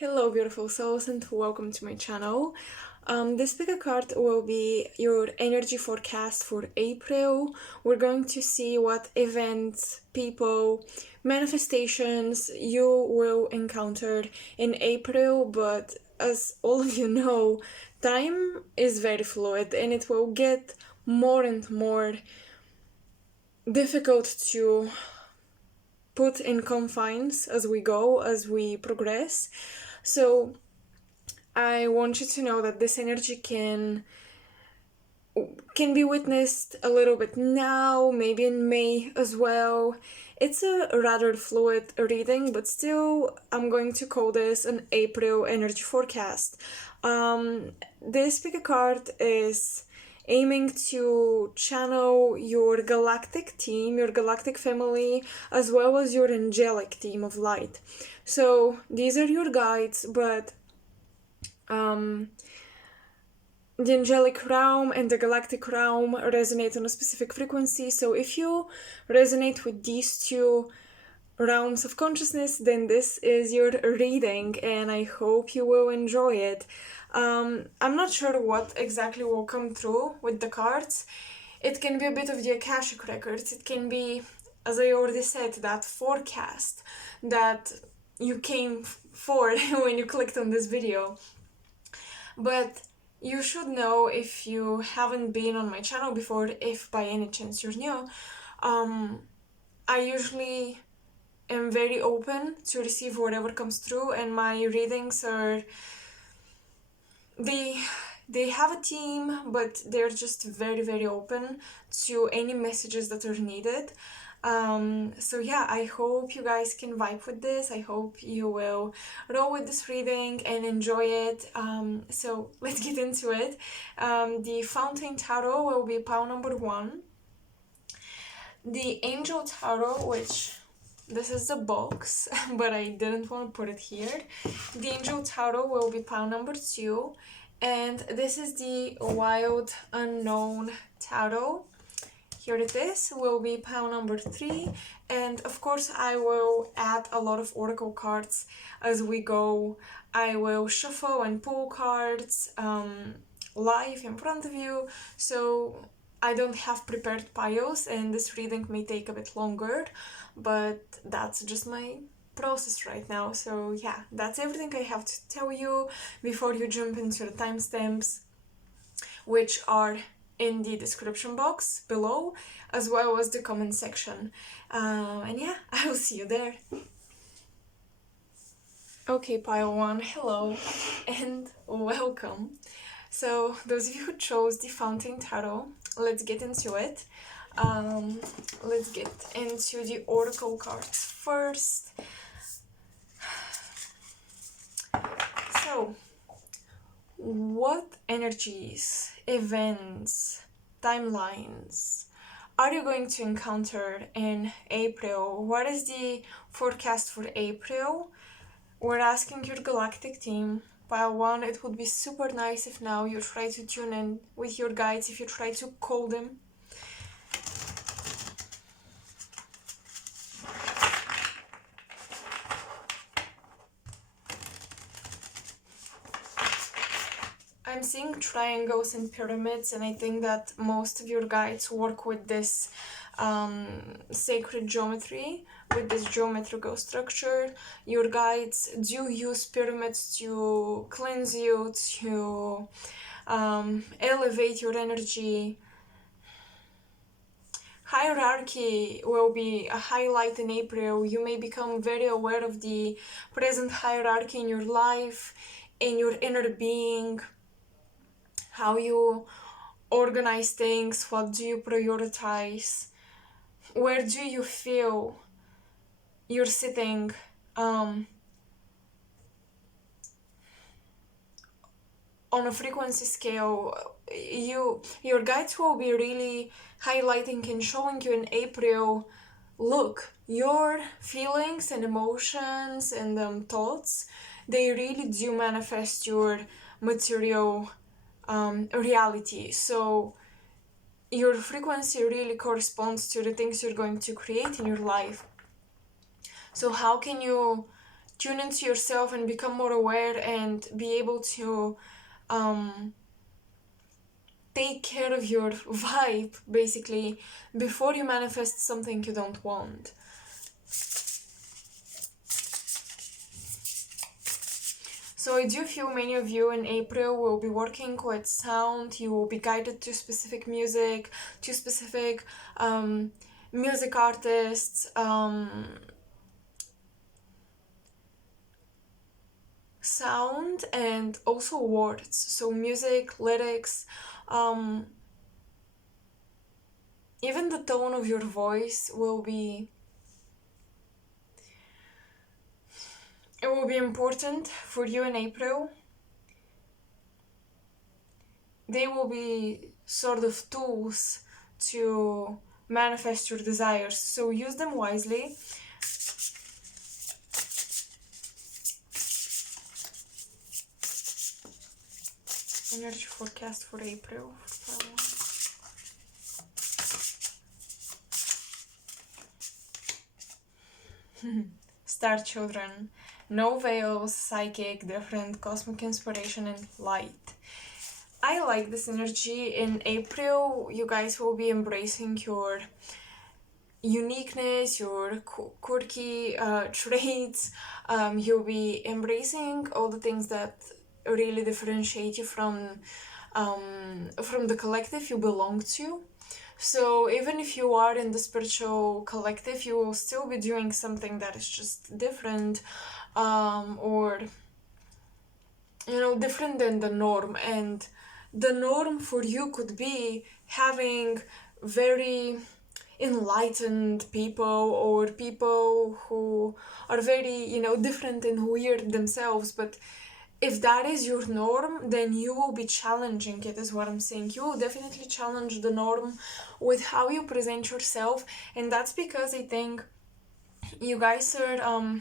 Hello beautiful souls and welcome to my channel. This pick a card will be your energy forecast for April. We're going to see what events, people, manifestations you will encounter in April, but as all of you know, time is very fluid and it will get more and more difficult to put in confines as we go, as we progress. So I want you to know that this energy can be witnessed a little bit now, maybe in May as well. It's a rather fluid reading, but still I'm going to call this an April energy forecast. This pick a card is aiming to channel your galactic team, your galactic family, as well as your angelic team of light. So these are your guides, but the angelic realm and the galactic realm resonate on a specific frequency. So if you resonate with these two realms of consciousness, then this is your reading and I hope you will enjoy it. I'm not sure what exactly will come through with the cards. It can be a bit of the Akashic records. It can be, as I already said, that forecast that you came for when you clicked on this video. But you should know, if you haven't been on my channel before, if by any chance you're new, I usually am very open to receive whatever comes through, and my readings are, they have a team, but they're just very open to any messages that are needed. So yeah, I hope you guys can vibe with this. I hope you will roll with this reading and enjoy it. So let's get into it. The Fountain Tarot will be pile number 1. The Angel Tarot, which this is the box, but I didn't want to put it here. The Angel Tarot will be pile number 2. And this is the Wild Unknown Tarot. Here it is, will be pile number 3, and of course I will add a lot of oracle cards as we go. I will shuffle and pull cards live in front of you, so I don't have prepared piles and this reading may take a bit longer, but that's just my process right now. So yeah, that's everything I have to tell you before you jump into the timestamps, which are in the description box below, as well as the comment section. And yeah, I will see you there. Okay, pile 1, hello and welcome. So those of you who chose the Fountain Tarot, let's get into it. Let's get into the oracle cards first. So what energies, events, timelines are you going to encounter in April? What is the forecast for April? We're asking your galactic team. Pile 1, it would be super nice if now you try to tune in with your guides, if you try to call them. I'm seeing triangles and pyramids, and I think that most of your guides work with this sacred geometry, with this geometrical structure. Your guides do use pyramids to cleanse you, to elevate your energy. Hierarchy will be a highlight in April. You may become very aware of the present hierarchy in your life, in your inner being, how you organize things, what do you prioritize, where do you feel you're sitting on a frequency scale. Your guides will be really highlighting and showing you in April, look, your feelings and emotions and thoughts, they really do manifest your material reality. So your frequency really corresponds to the things you're going to create in your life. So how can you tune into yourself and become more aware and be able to take care of your vibe, basically, before you manifest something you don't want. So I do feel many of you in April will be working with sound. You will be guided to specific music, to specific music artists, sound, and also words. So music, lyrics, even the tone of your voice will be important for you in April. They will be sort of tools to manifest your desires, so use them wisely. Energy forecast for April. Star children, no veils, psychic, different, cosmic inspiration, and light. I like this energy. In April, you guys will be embracing your uniqueness, your quirky traits. You'll be embracing all the things that really differentiate you from the collective you belong to. So even if you are in the spiritual collective, you will still be doing something that is just different, or different than the norm. And the norm for you could be having very enlightened people, or people who are very different and weird themselves. But if that is your norm, then you will be challenging it, is what I'm saying. You will definitely challenge the norm with how you present yourself. And that's because I think you guys are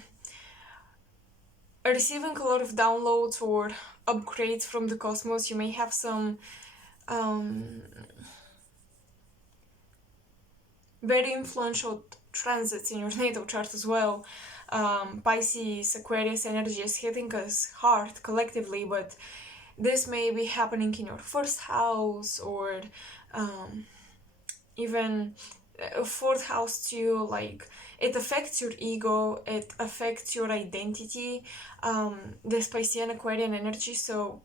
receiving a lot of downloads or upgrades from the cosmos. You may have some very influential transits in your natal chart as well. Pisces, Aquarius energy is hitting us hard collectively, but this may be happening in your first house, or even fourth house too. Like, it affects your ego, it affects your identity, this Piscean Aquarian energy. So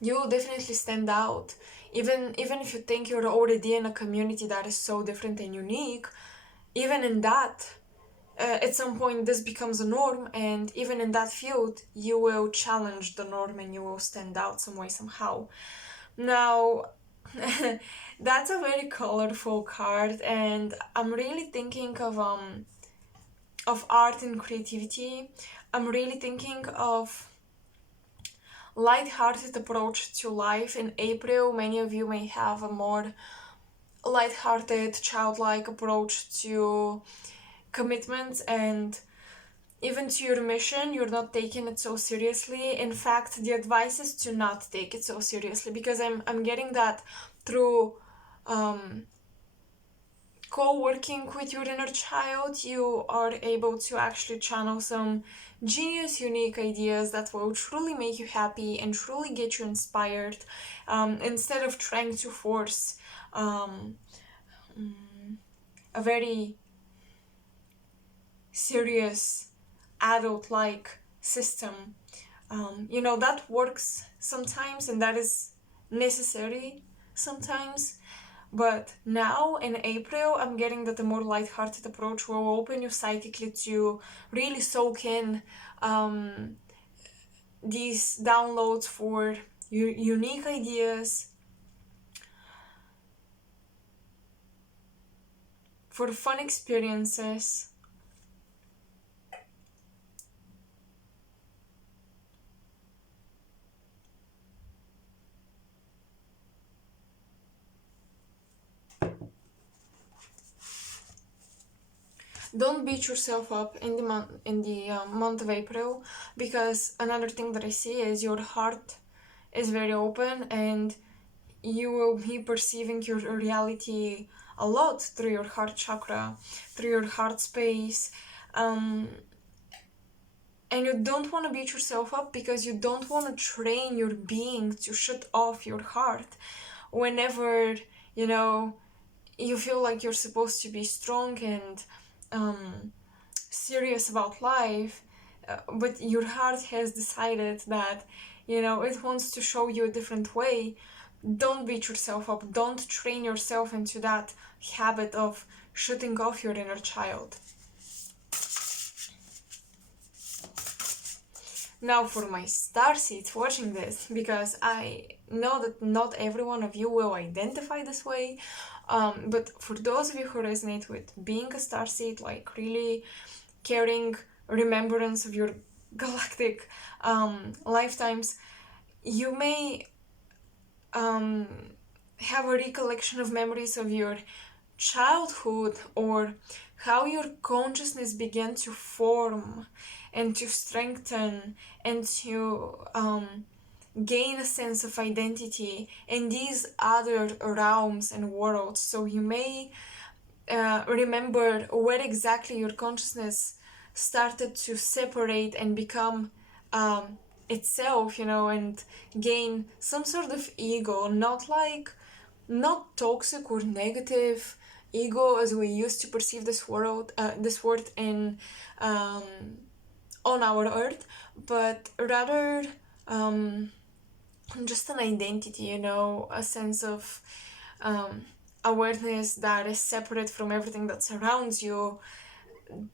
you will definitely stand out. Even if you think you're already in a community that is so different and unique, even in that, at some point this becomes a norm, and even in that field you will challenge the norm and you will stand out some way, somehow. Now, that's a very colorful card, and I'm really thinking of art and creativity. I'm really thinking of light-hearted approach to life. In April, many of you may have a more light-hearted, childlike approach to commitments and even to your mission. You're not taking it so seriously. In fact, the advice is to not take it so seriously, because I'm getting that through co-working with your inner child, you are able to actually channel some genius, unique ideas that will truly make you happy and truly get you inspired, instead of trying to force a very serious adult-like system. That works sometimes, and that is necessary sometimes. But now in April, I'm getting that a more light-hearted approach will open you psychically to really soak in these downloads for unique ideas, for fun experiences. Don't beat yourself up in the month of April, because another thing that I see is your heart is very open, and you will be perceiving your reality a lot through your heart chakra, through your heart space. And you don't want to beat yourself up because you don't want to train your being to shut off your heart whenever, you know, you feel like you're supposed to be strong and serious about life, but your heart has decided that, it wants to show you a different way. Don't beat yourself up. Don't train yourself into that habit of shutting off your inner child. Now for my starseeds watching this, because I know that not every one of you will identify this way, but for those of you who resonate with being a starseed, like really carrying remembrance of your galactic lifetimes, you may have a recollection of memories of your childhood, or how your consciousness began to form and to strengthen and to gain a sense of identity in these other realms and worlds. So you may remember where exactly your consciousness started to separate and become itself, and gain some sort of ego, not toxic or negative ego as we used to perceive this word in on our earth, but rather just an identity, a sense of awareness that is separate from everything that surrounds you.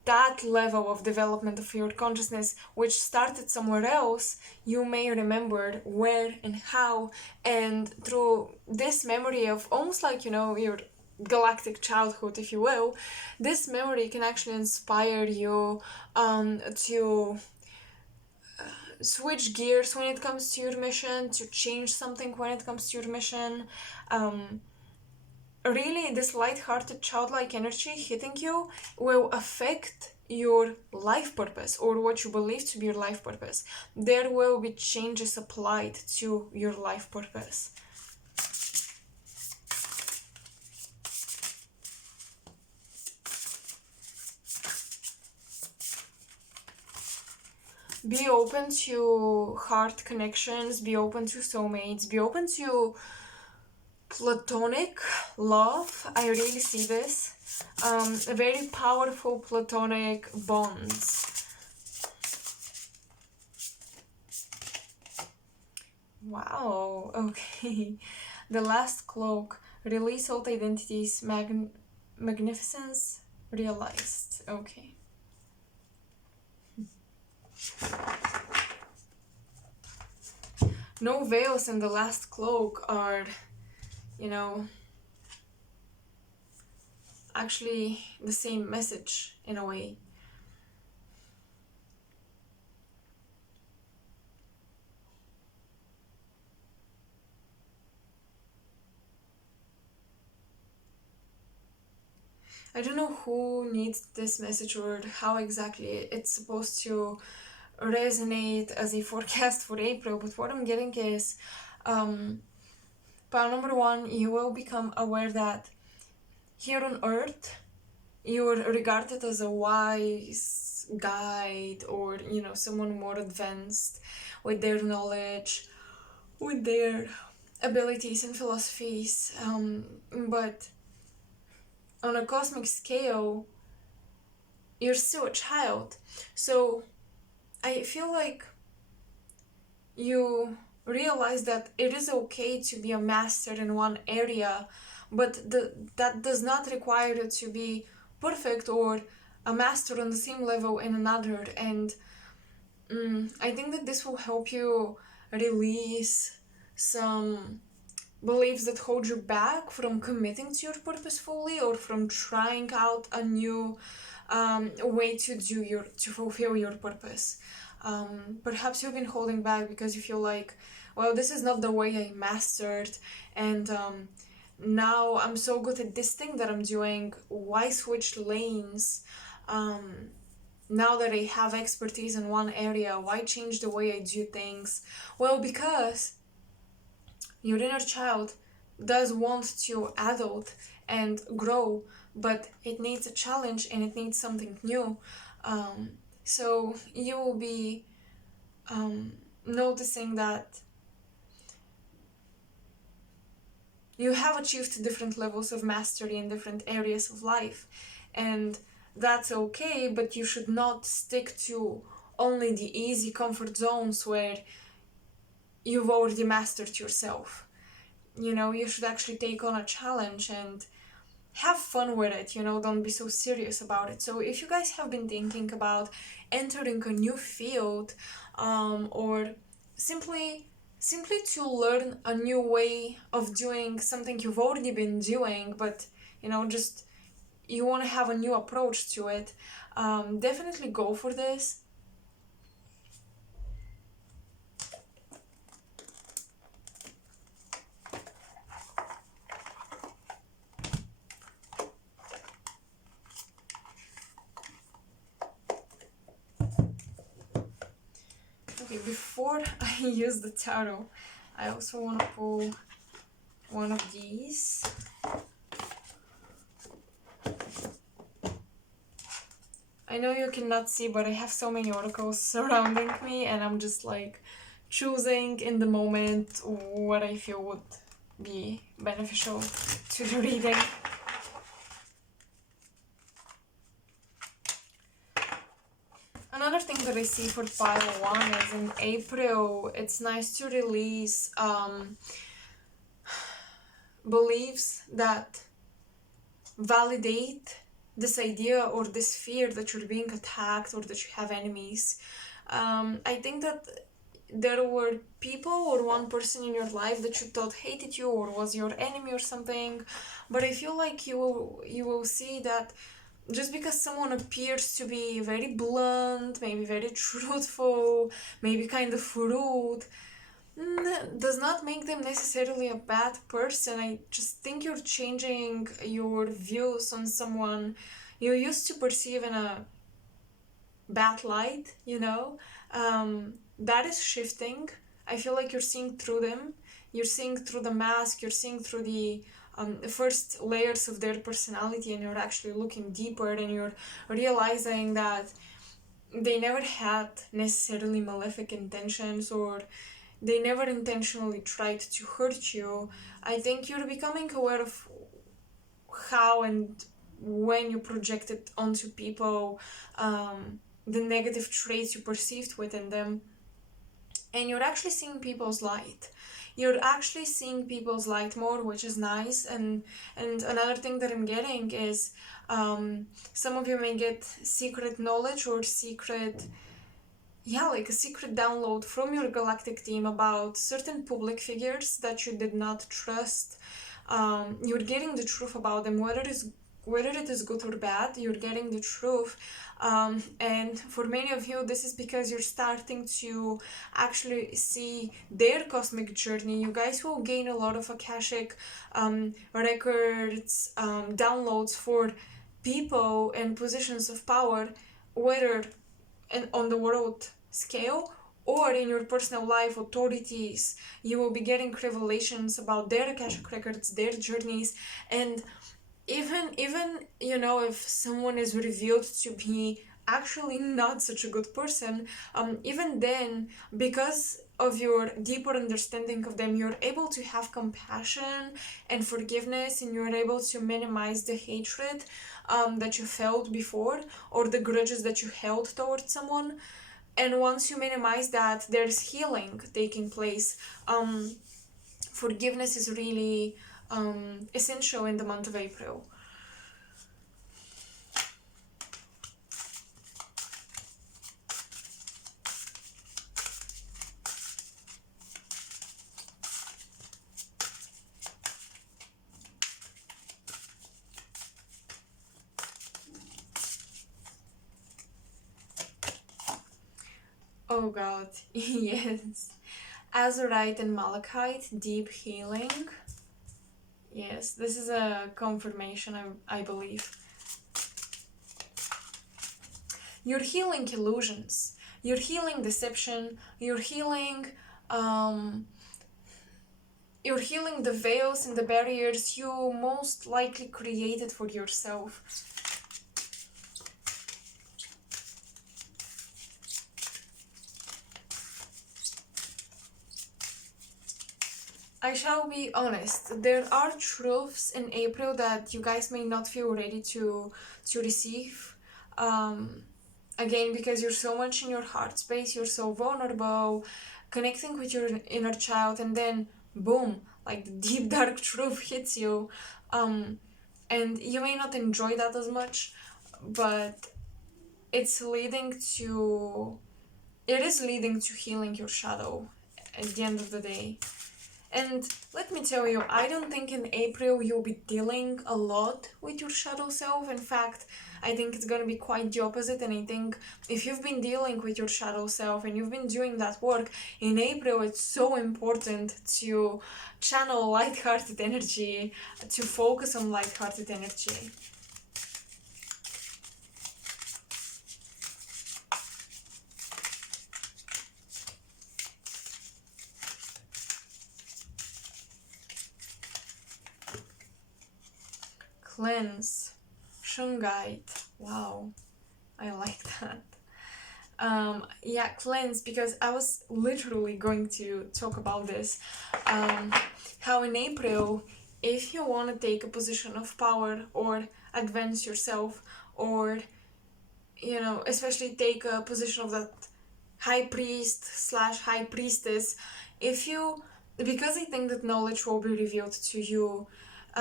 That level of development of your consciousness, which started somewhere else, you may remember where and how, and through this memory of almost like, your galactic childhood, if you will, this memory can actually inspire you to switch gears when it comes to your mission, to change something when it comes to your mission. Really, this light-hearted childlike energy hitting you will affect your life purpose, or what you believe to be your life purpose. There will be changes applied to your life purpose. Be open to heart connections, be open to soulmates, be open to platonic love. I really see this. Very powerful platonic bonds. Wow, okay. The last cloak. Release old identities, magnificence realized. Okay. No veils in the last cloak are, actually the same message in a way. I don't know who needs this message or how exactly it's supposed to resonate as a forecast for April, but what I'm getting is part number one, you will become aware that here on earth you're regarded as a wise guide, or someone more advanced with their knowledge, with their abilities and philosophies, but on a cosmic scale you're still a child. So I feel like you realize that it is okay to be a master in one area, but that does not require you to be perfect or a master on the same level in another. And I think that this will help you release some beliefs that hold you back from committing to your purpose fully, or from trying out a new way to fulfill your purpose. Perhaps you've been holding back because you feel like, well, this is not the way I mastered, and now I'm so good at this thing that I'm doing. Why switch lanes? Now that I have expertise in one area, why change the way I do things? Well, because your inner child does want to adult and grow, but it needs a challenge and it needs something new. So you will be noticing that you have achieved different levels of mastery in different areas of life, and that's okay, but you should not stick to only the easy comfort zones where you've already mastered yourself. You know, you should actually take on a challenge and have fun with it, you know, don't be so serious about it. So if you guys have been thinking about entering a new field, or simply to learn a new way of doing something you've already been doing, but you know, just you want to have a new approach to it, definitely go for this. Okay, before I use the tarot, I also want to pull one of these. I know you cannot see, but I have so many oracles surrounding me, and I'm just like choosing in the moment what I feel would be beneficial to the reading. Another thing that I see for pile 1 is in April, it's nice to release beliefs that validate this idea or this fear that you're being attacked or that you have enemies. I think that there were people or one person in your life that you thought hated you or was your enemy or something, but I feel like you will see that just because someone appears to be very blunt, maybe very truthful, maybe kind of rude, does not make them necessarily a bad person. I just think you're changing your views on someone you used to perceive in a bad light, you know? That is shifting. I feel like you're seeing through them. You're seeing through the mask, you're seeing through the first layers of their personality, and you're actually looking deeper and you're realizing that they never had necessarily malefic intentions or they never intentionally tried to hurt you. I think you're becoming aware of how and when you project it onto people, the negative traits you perceived within them, and you're actually seeing people's light. You're actually seeing people's light more, which is nice. And another thing that I'm getting is some of you may get secret knowledge or like a secret download from your galactic team about certain public figures that you did not trust. You're getting the truth about them, whether it is good or bad. You're getting the truth, and for many of you, this is because you're starting to actually see their cosmic journey. You guys will gain a lot of akashic records, downloads for people and positions of power, whether on the world scale or in your personal life. Authorities, you will be getting revelations about their akashic records, their journeys, and even you know, if someone is revealed to be actually not such a good person, even then, because of your deeper understanding of them, you're able to have compassion and forgiveness, and you're able to minimize the hatred that you felt before or the grudges that you held towards someone. And once you minimize that, there's healing taking place. Forgiveness is really essential in the month of April. Oh god, yes. Azurite and Malachite, deep healing. Yes, this is a confirmation, I believe. You're healing illusions. You're healing deception. You're healing the veils and the barriers you most likely created for yourself. I shall be honest. There are truths in April that you guys may not feel ready to receive. Um, Again, because you're so much in your heart space, you're so vulnerable, connecting with your inner child, and then boom, like the deep dark truth hits you. Um, and you may not enjoy that as much, but it's leading to it is leading to healing your shadow at the end of the day. And let me tell you, I don't think in April you'll be dealing a lot with your shadow self. In fact, I think it's gonna be quite the opposite. And I think if you've been dealing with your shadow self and you've been doing that work, in April it's so important to channel light-hearted energy, to focus on light-hearted energy. Cleanse, shungite. Wow, I like that. Yeah, cleanse, because I was literally going to talk about this. How in April, if you want to take a position of power or advance yourself, or especially take a position of that high priest slash high priestess, if you because I think that knowledge will be revealed to you.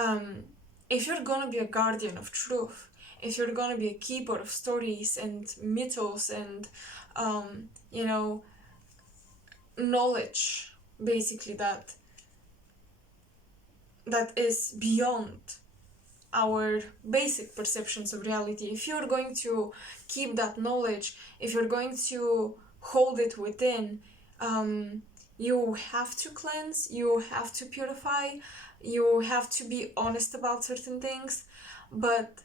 um, if you're gonna be a guardian of truth, if you're gonna be a keeper of stories and mythos and um, you know knowledge, basically, that is beyond our basic perceptions of reality, if you're going to keep that knowledge, if you're going to hold it within, you have to cleanse, you have to purify, you have to be honest about certain things. But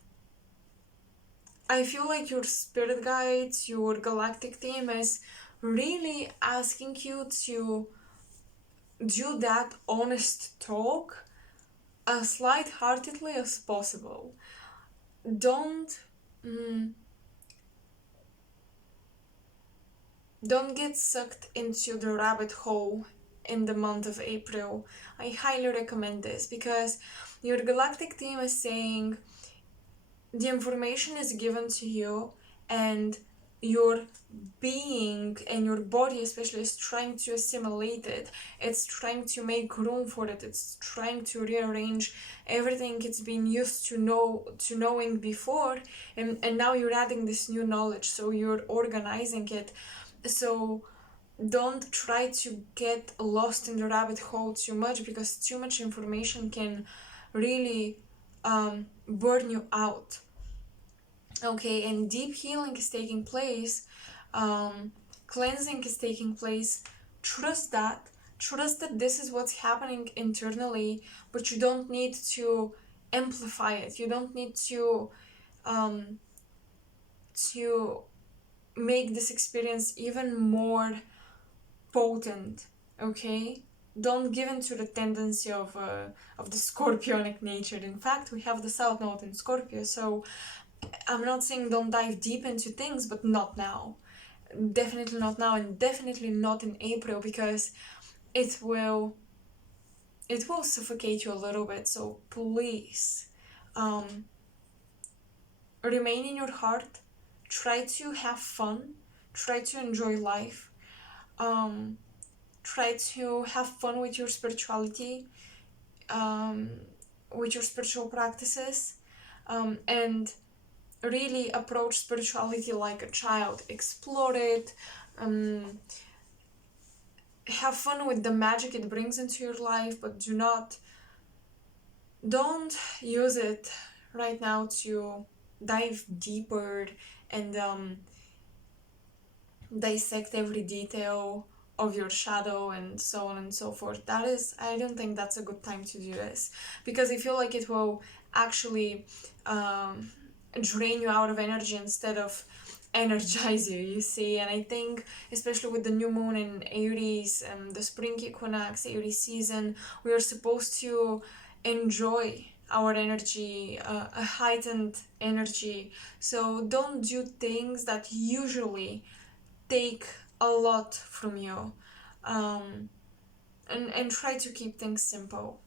I feel like your spirit guides, your galactic team is really asking you to do that honest talk as lightheartedly as possible. Don't mm, don't get sucked into the rabbit hole in the month of April. I highly recommend this because your galactic team is saying the information is given to you, and your being and your body especially is trying to assimilate it. It's trying to make room for it. It's trying to rearrange everything it's been used to knowing before, and now you're adding this new knowledge, so you're organizing it. So don't try to get lost in the rabbit hole too much, because too much information can really burn you out. Okay, and deep healing is taking place, cleansing is taking place. Trust that. Trust that this is what's happening internally, but you don't need to amplify it. You don't need um, to make this experience even more potent. Okay, don't give in to the tendency of the scorpionic nature. In fact, we have the south node in Scorpio, so I'm not saying don't dive deep into things, but not now. Definitely not now, and definitely not in April, because it will suffocate you a little bit. So please, um, remain in your heart. Try to have fun. Try to enjoy life. Um, Try to have fun with your spirituality, um, with your spiritual practices, and really approach spirituality like a child. Explore it. Have fun with the magic it brings into your life, but don't use it right now to dive deeper and dissect every detail of your shadow and so on and so forth. I don't think that's a good time to do this, because I feel like it will actually drain you out of energy instead of energize you see. And I think, especially with the new moon in Aries and the spring equinox, Aries season, we are supposed to enjoy our energy, a heightened energy. So don't do things that usually take a lot from you. and try to keep things simple.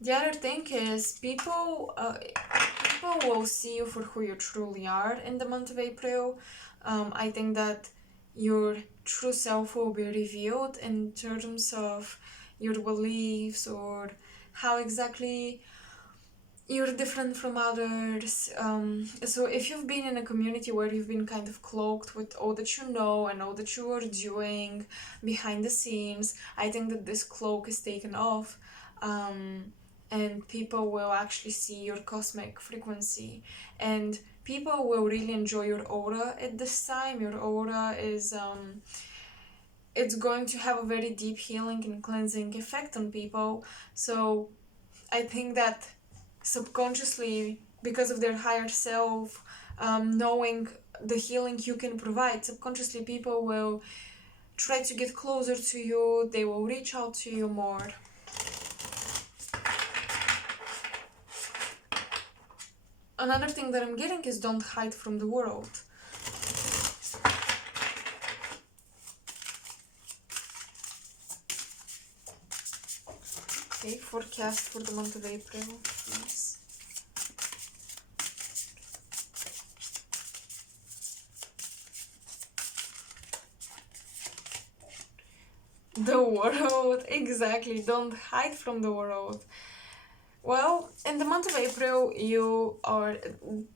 The other thing is people will see you for who you truly are in the month of April. I think that your true self will be revealed in terms of your beliefs or how exactly you're different from others. So if you've been in a community where you've been kind of cloaked with all that you know and all that you are doing behind the scenes, I think that this cloak is taken off. And people will actually see your cosmic frequency, and people will really enjoy your aura at this time. Your aura is it's going to have a very deep healing and cleansing effect on people. So I think that subconsciously, because of their higher self, knowing the healing you can provide, subconsciously people will try to get closer to you, they will reach out to you more. Another thing that I'm getting is don't hide from the world. Okay, forecast for the month of April, please. The world, exactly, don't hide from the world. Well, in the month of April,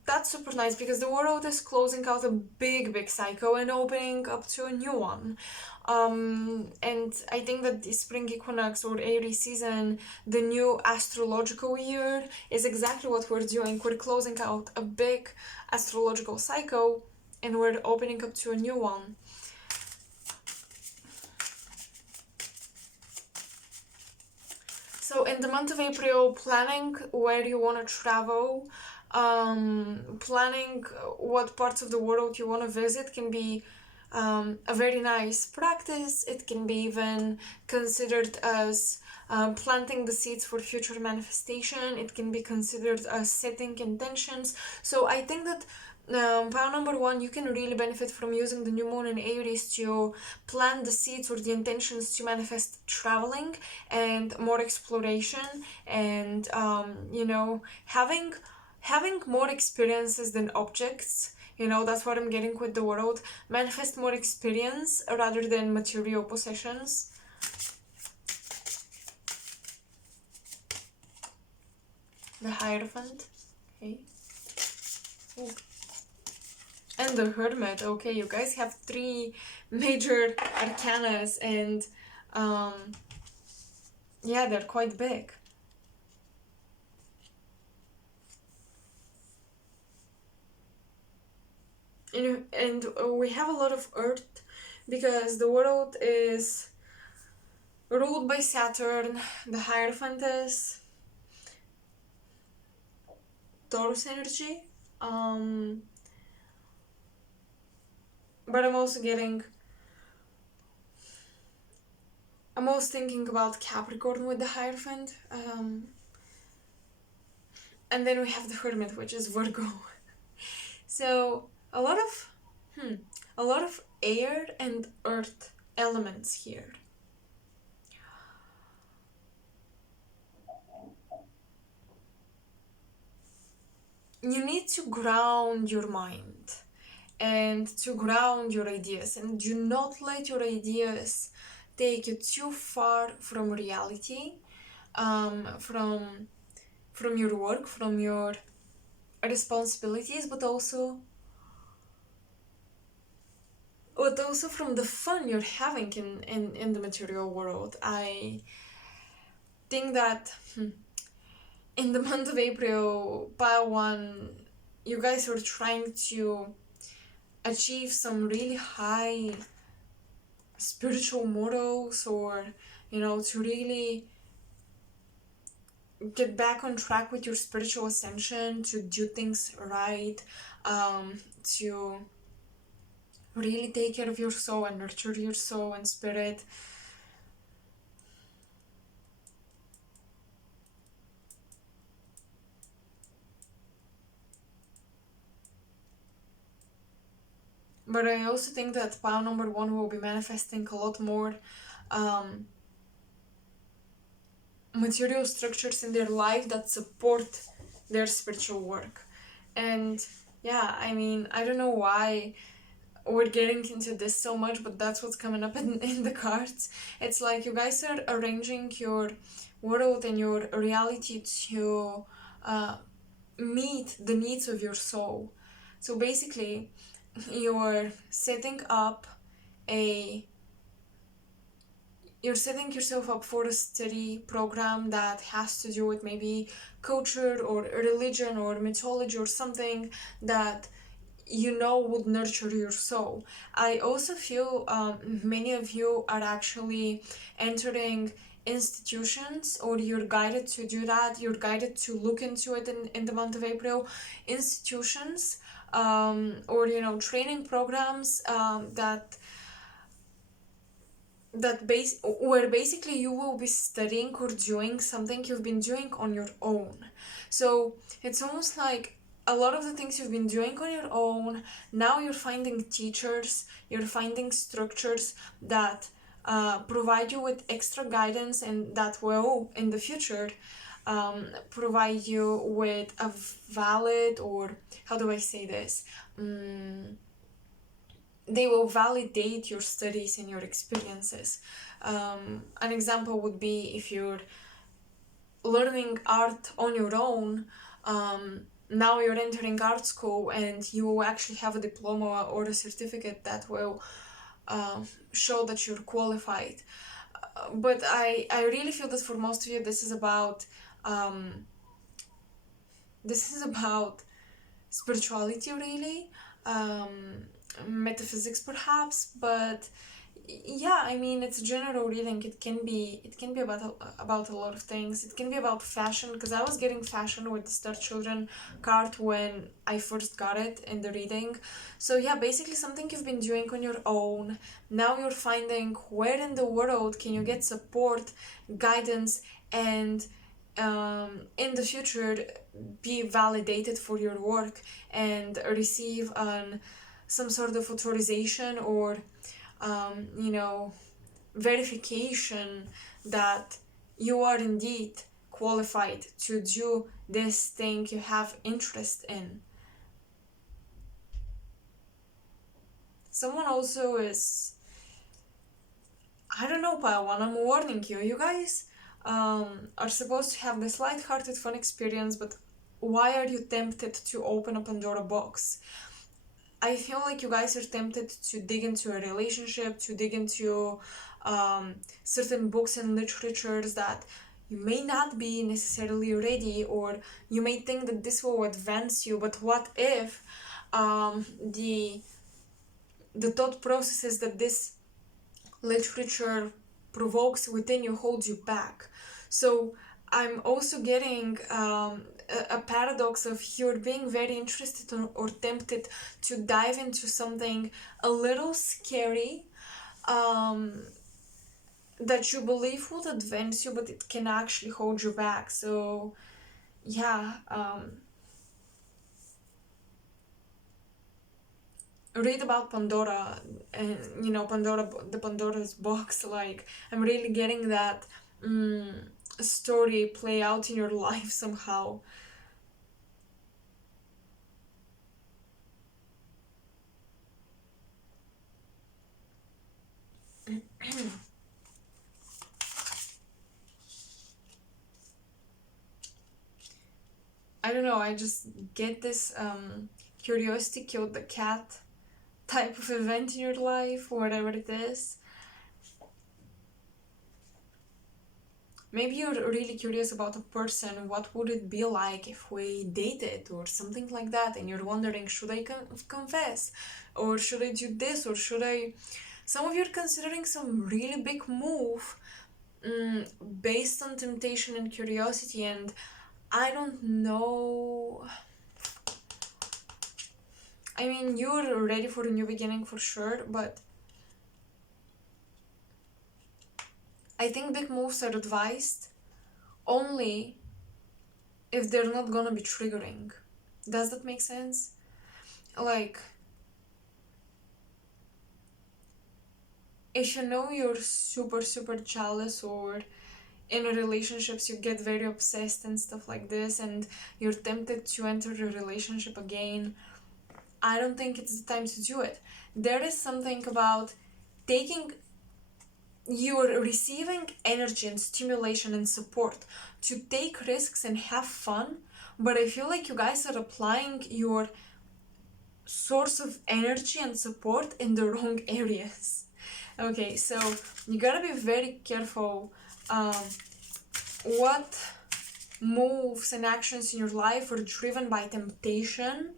that's super nice because the world is closing out a big cycle and opening up to a new one. And I think that the spring equinox or Aries season, the new astrological year, is exactly what we're doing. We're closing out a big astrological cycle and we're opening up to a new one. So in the month of April, planning where you want to travel, planning what parts of the world you want to visit can be a very nice practice. It can be even considered as planting the seeds for future manifestation. It can be considered as setting intentions. So I think that pile number one, you can really benefit from using the new moon in Aries to plant the seeds or the intentions to manifest traveling and more exploration and having more experiences than objects. That's what I'm getting with the world. Manifest more experience rather than material possessions. The Hierophant. Okay. Ooh. And the Hermit. Okay, you guys have 3 major arcanas and yeah, they're quite big. And we have a lot of Earth because the world is ruled by Saturn. The Hierophant is Taurus energy. But I'm also thinking about Capricorn with the Hierophant. And then we have the Hermit, which is Virgo. So a lot of air and earth elements here. You need to ground your mind and to ground your ideas, and do not let your ideas take you too far from reality, from your work, from your responsibilities, but also from the fun you're having in the material world. I think that in the month of April, pile one, you guys are trying to achieve some really high spiritual morals, or to really get back on track with your spiritual ascension, to do things right, to really take care of your soul and nurture your soul and spirit. But I also think that pile number one will be manifesting a lot more um, material structures in their life that support their spiritual work. And yeah, I mean, I don't know why we're getting into this so much, but that's what's coming up in the cards. It's like you guys are arranging your world and your reality to uh, meet the needs of your soul. So basically, you're setting up a you're setting yourself up for a study program that has to do with maybe culture or religion or mythology or something that you know would nurture your soul. I also feel many of you are actually entering institutions, or you're guided to do that, you're guided to look into it in the month of April. Institutions, or training programs where basically you will be studying or doing something you've been doing on your own. So it's almost like a lot of the things you've been doing on your own, now you're finding teachers, you're finding structures that provide you with extra guidance, and that will in the future provide you with a valid, or how do I say this, they will validate your studies and your experiences. An example would be if you're learning art on your own, now you're entering art school and you will actually have a diploma or a certificate that will show that you're qualified. But I really feel that for most of you um, this is about spirituality, really, metaphysics perhaps. But yeah, I mean, it's a general reading. It can be about a lot of things. It can be about fashion, because I was getting fashion with the Star Children card when I first got it in the reading. So yeah, basically something you've been doing on your own, now you're finding where in the world can you get support, guidance, and in the future be validated for your work and receive some sort of authorization, or verification that you are indeed qualified to do this thing you have interest in. Someone also is, I don't know, Pawan, I'm warning you. You guys are supposed to have this light-hearted, fun experience, but why are you tempted to open a Pandora box? I feel like you guys are tempted to dig into a relationship, to dig into certain books and literatures that you may not be necessarily ready, or you may think that this will advance you, but what if the thought processes that this literature provokes within you holds you back? So I'm also getting a paradox of you're being very interested or tempted to dive into something a little scary, um, that you believe would advance you, but it can actually hold you back. So yeah, read about Pandora, and the Pandora's box. Like, I'm really getting that story play out in your life somehow. I don't know, I just get this curiosity killed the cat type of event in your life, whatever it is. Maybe you're really curious about a person, what would it be like if we dated or something like that, and you're wondering, should I confess, or should I do this, or should I... Some of you are considering some really big move based on temptation and curiosity, and I don't know. I mean, you're ready for a new beginning for sure, but I think big moves are advised only if they're not gonna be triggering. Does that make sense? Like, if you know you're super, super jealous, or in relationships you get very obsessed and stuff like this, and you're tempted to enter a relationship again, I don't think it's the time to do it. There is something about taking, you're receiving energy and stimulation and support to take risks and have fun, but I feel like you guys are applying your source of energy and support in the wrong areas. Okay, so you gotta be very careful what moves and actions in your life are driven by temptation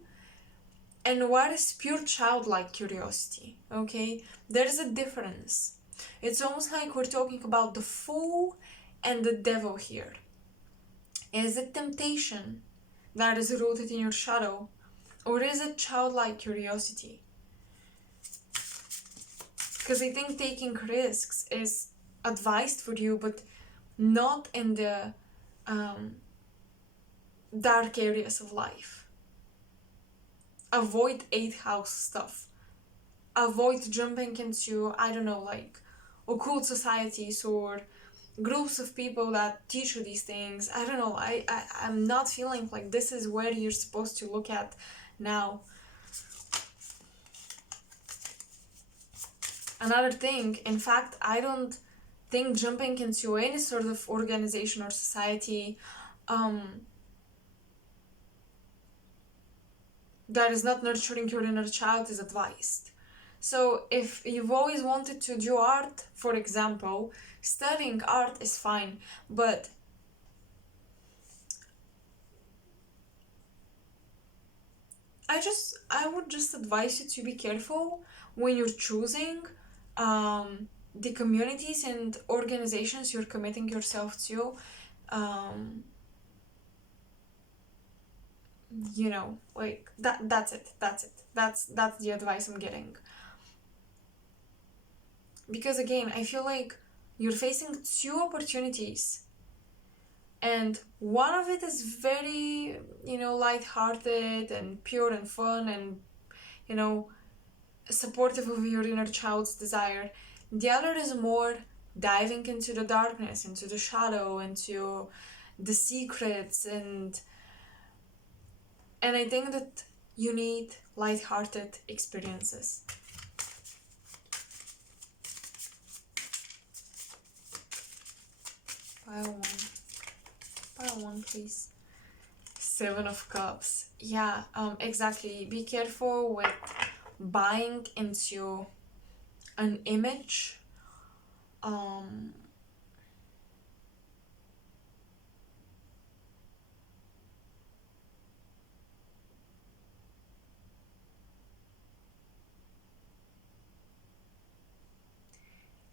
and what is pure childlike curiosity. Okay, there is a difference. It's almost like we're talking about the fool and the devil here. Is it temptation that is rooted in your shadow, or is it childlike curiosity? Because I think taking risks is advised for you, but not in the dark areas of life. Avoid 8th house stuff. Avoid jumping into, I don't know, like occult societies or groups of people that teach you these things. I don't know, I'm not feeling like this is where you're supposed to look at now. Another thing, in fact, I don't think jumping into any sort of organization or society that is not nurturing your inner child is advised. So if you've always wanted to do art, for example, studying art is fine, but I would just advise you to be careful when you're choosing the communities and organizations you're committing yourself to. You know, like that's it. That's the advice I'm getting. Because again, I feel like you're facing 2 opportunities, and one of it is very, light-hearted and pure and fun and, supportive of your inner child's desire. The other is more diving into the darkness, into the shadow, into the secrets, and I think that you need light-hearted experiences. Pile one, please. 7 of Cups. Yeah, exactly. Be careful with buying into an image.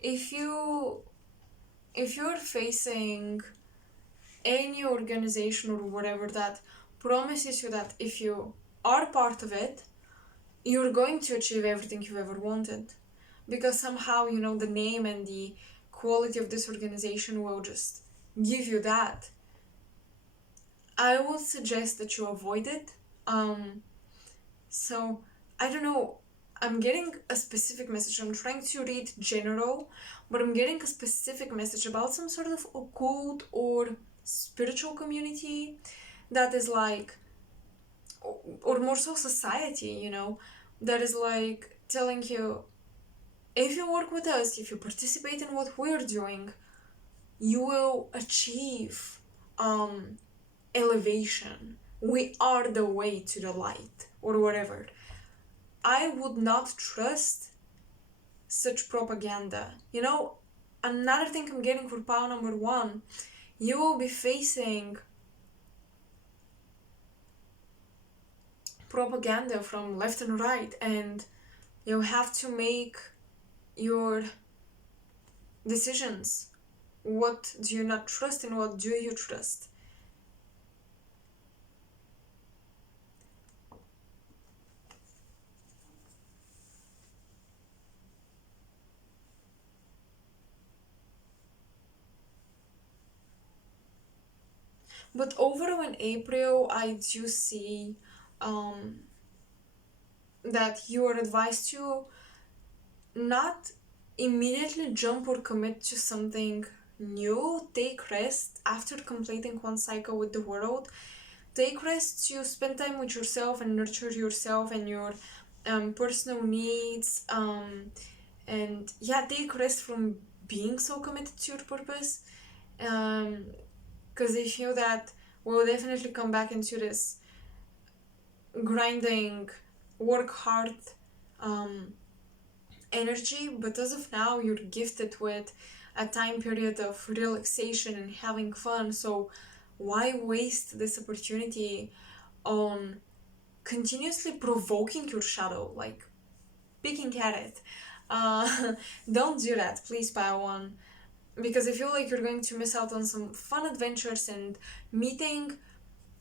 If you're facing any organization or whatever that promises you that if you are part of it, you're going to achieve everything you've ever wanted, because somehow, the name and the quality of this organization will just give you that, I would suggest that you avoid it. So I don't know, I'm getting a specific message. I'm trying to read general, but I'm getting a specific message about some sort of occult or spiritual community that is like, or more so society, that is like telling you, if you work with us, if you participate in what we're doing, you will achieve elevation. We are the way to the light, or whatever. I would not trust such propaganda. Another thing I'm getting for pile number 1, you will be facing propaganda from left and right, and you have to make your decisions. What do you not trust and what do you trust? But overall in April, I do see that you are advised to not immediately jump or commit to something new. Take rest after completing one cycle with the world. Take rest to spend time with yourself and nurture yourself and your personal needs. And yeah, take rest from being so committed to your purpose. Because I feel that we'll definitely come back into this grinding, work hard um, energy, but as of now, you're gifted with a time period of relaxation and having fun. So, why waste this opportunity on continuously provoking your shadow, like picking at it? Uh, don't do that, please, Padawan, because I feel like you're going to miss out on some fun adventures and meeting.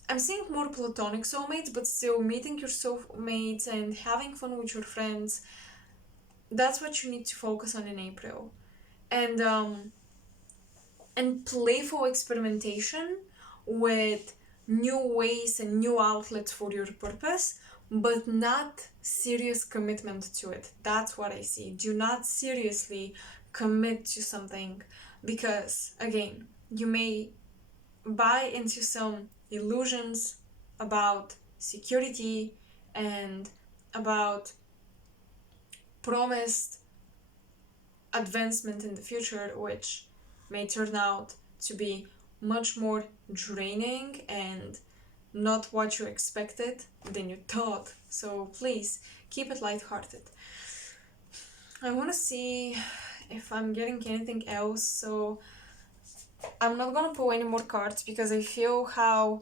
I'm seeing more platonic soulmates, but still meeting your soulmates and having fun with your friends. That's what you need to focus on in April. And playful experimentation with new ways and new outlets for your purpose, but not serious commitment to it. That's what I see. Do not seriously commit to something, because again, you may buy into some illusions about security and about promised advancement in the future, which may turn out to be much more draining and not what you expected than you thought. So please keep it lighthearted. I want to see if I'm getting anything else. So I'm not gonna pull any more cards because I feel how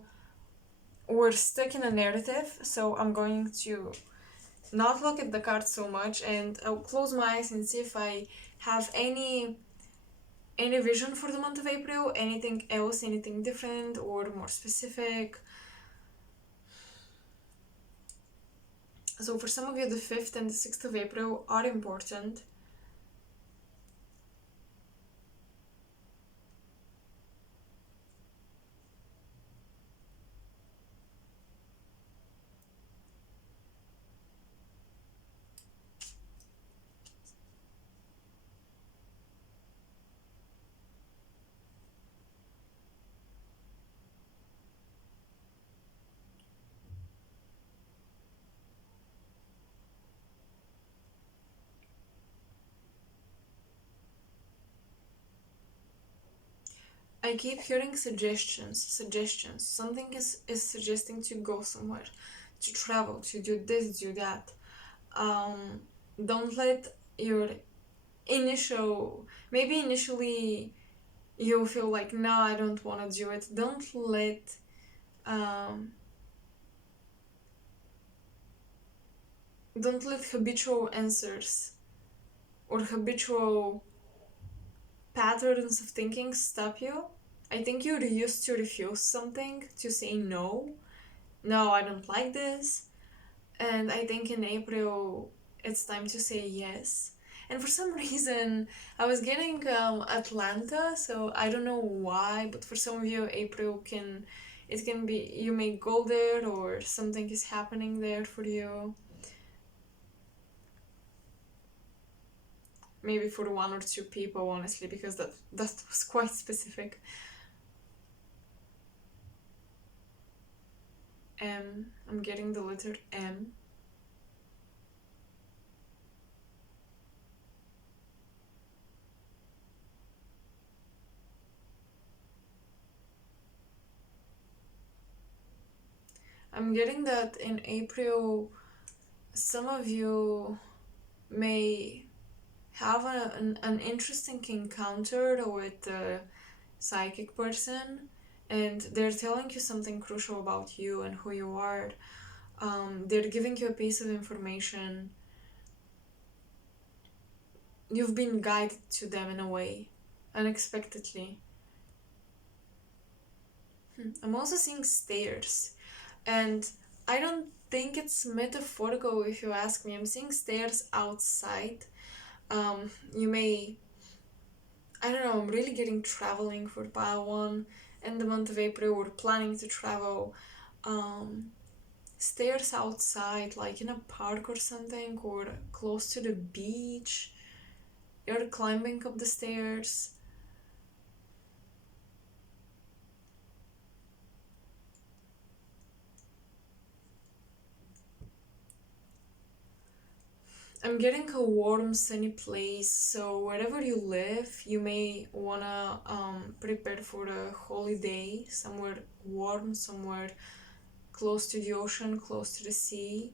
we're stuck in a narrative. So I'm going to not look at the cards so much, and I'll close my eyes and see if I have any vision for the month of April, anything else, anything different or more specific. So for some of you, the 5th and the 6th of April are important. I keep hearing suggestions. Something is suggesting to go somewhere, to travel, to do this, do that. Um, don't let your maybe initially you feel like, no, I don't want to do it. Um, don't let habitual answers or habitual patterns of thinking stop you. I think you're used to refuse something, to say no. No, I don't like this. And I think in April, it's time to say yes. And for some reason, I was getting Atlanta, so I don't know why, but for some of you, it can be, you may go there or something is happening there for you. Maybe for one or two people, honestly, because that was quite specific. I'm getting the letter M. I'm getting that in April, some of you may have an interesting encounter with a psychic person, and they're telling you something crucial about you and who you are. They're giving you a piece of information. You've been guided to them in a way, unexpectedly. I'm also seeing stairs, and I don't think it's metaphorical if you ask me. I'm seeing stairs outside. You may, I don't know, I'm really getting traveling for Palawan in the month of April. We're planning to travel. Stairs outside, like in a park or something, or close to the beach. You're climbing up the stairs. I'm getting a warm, sunny place, so wherever you live, you may wanna prepare for a holiday somewhere warm, somewhere close to the ocean, close to the sea.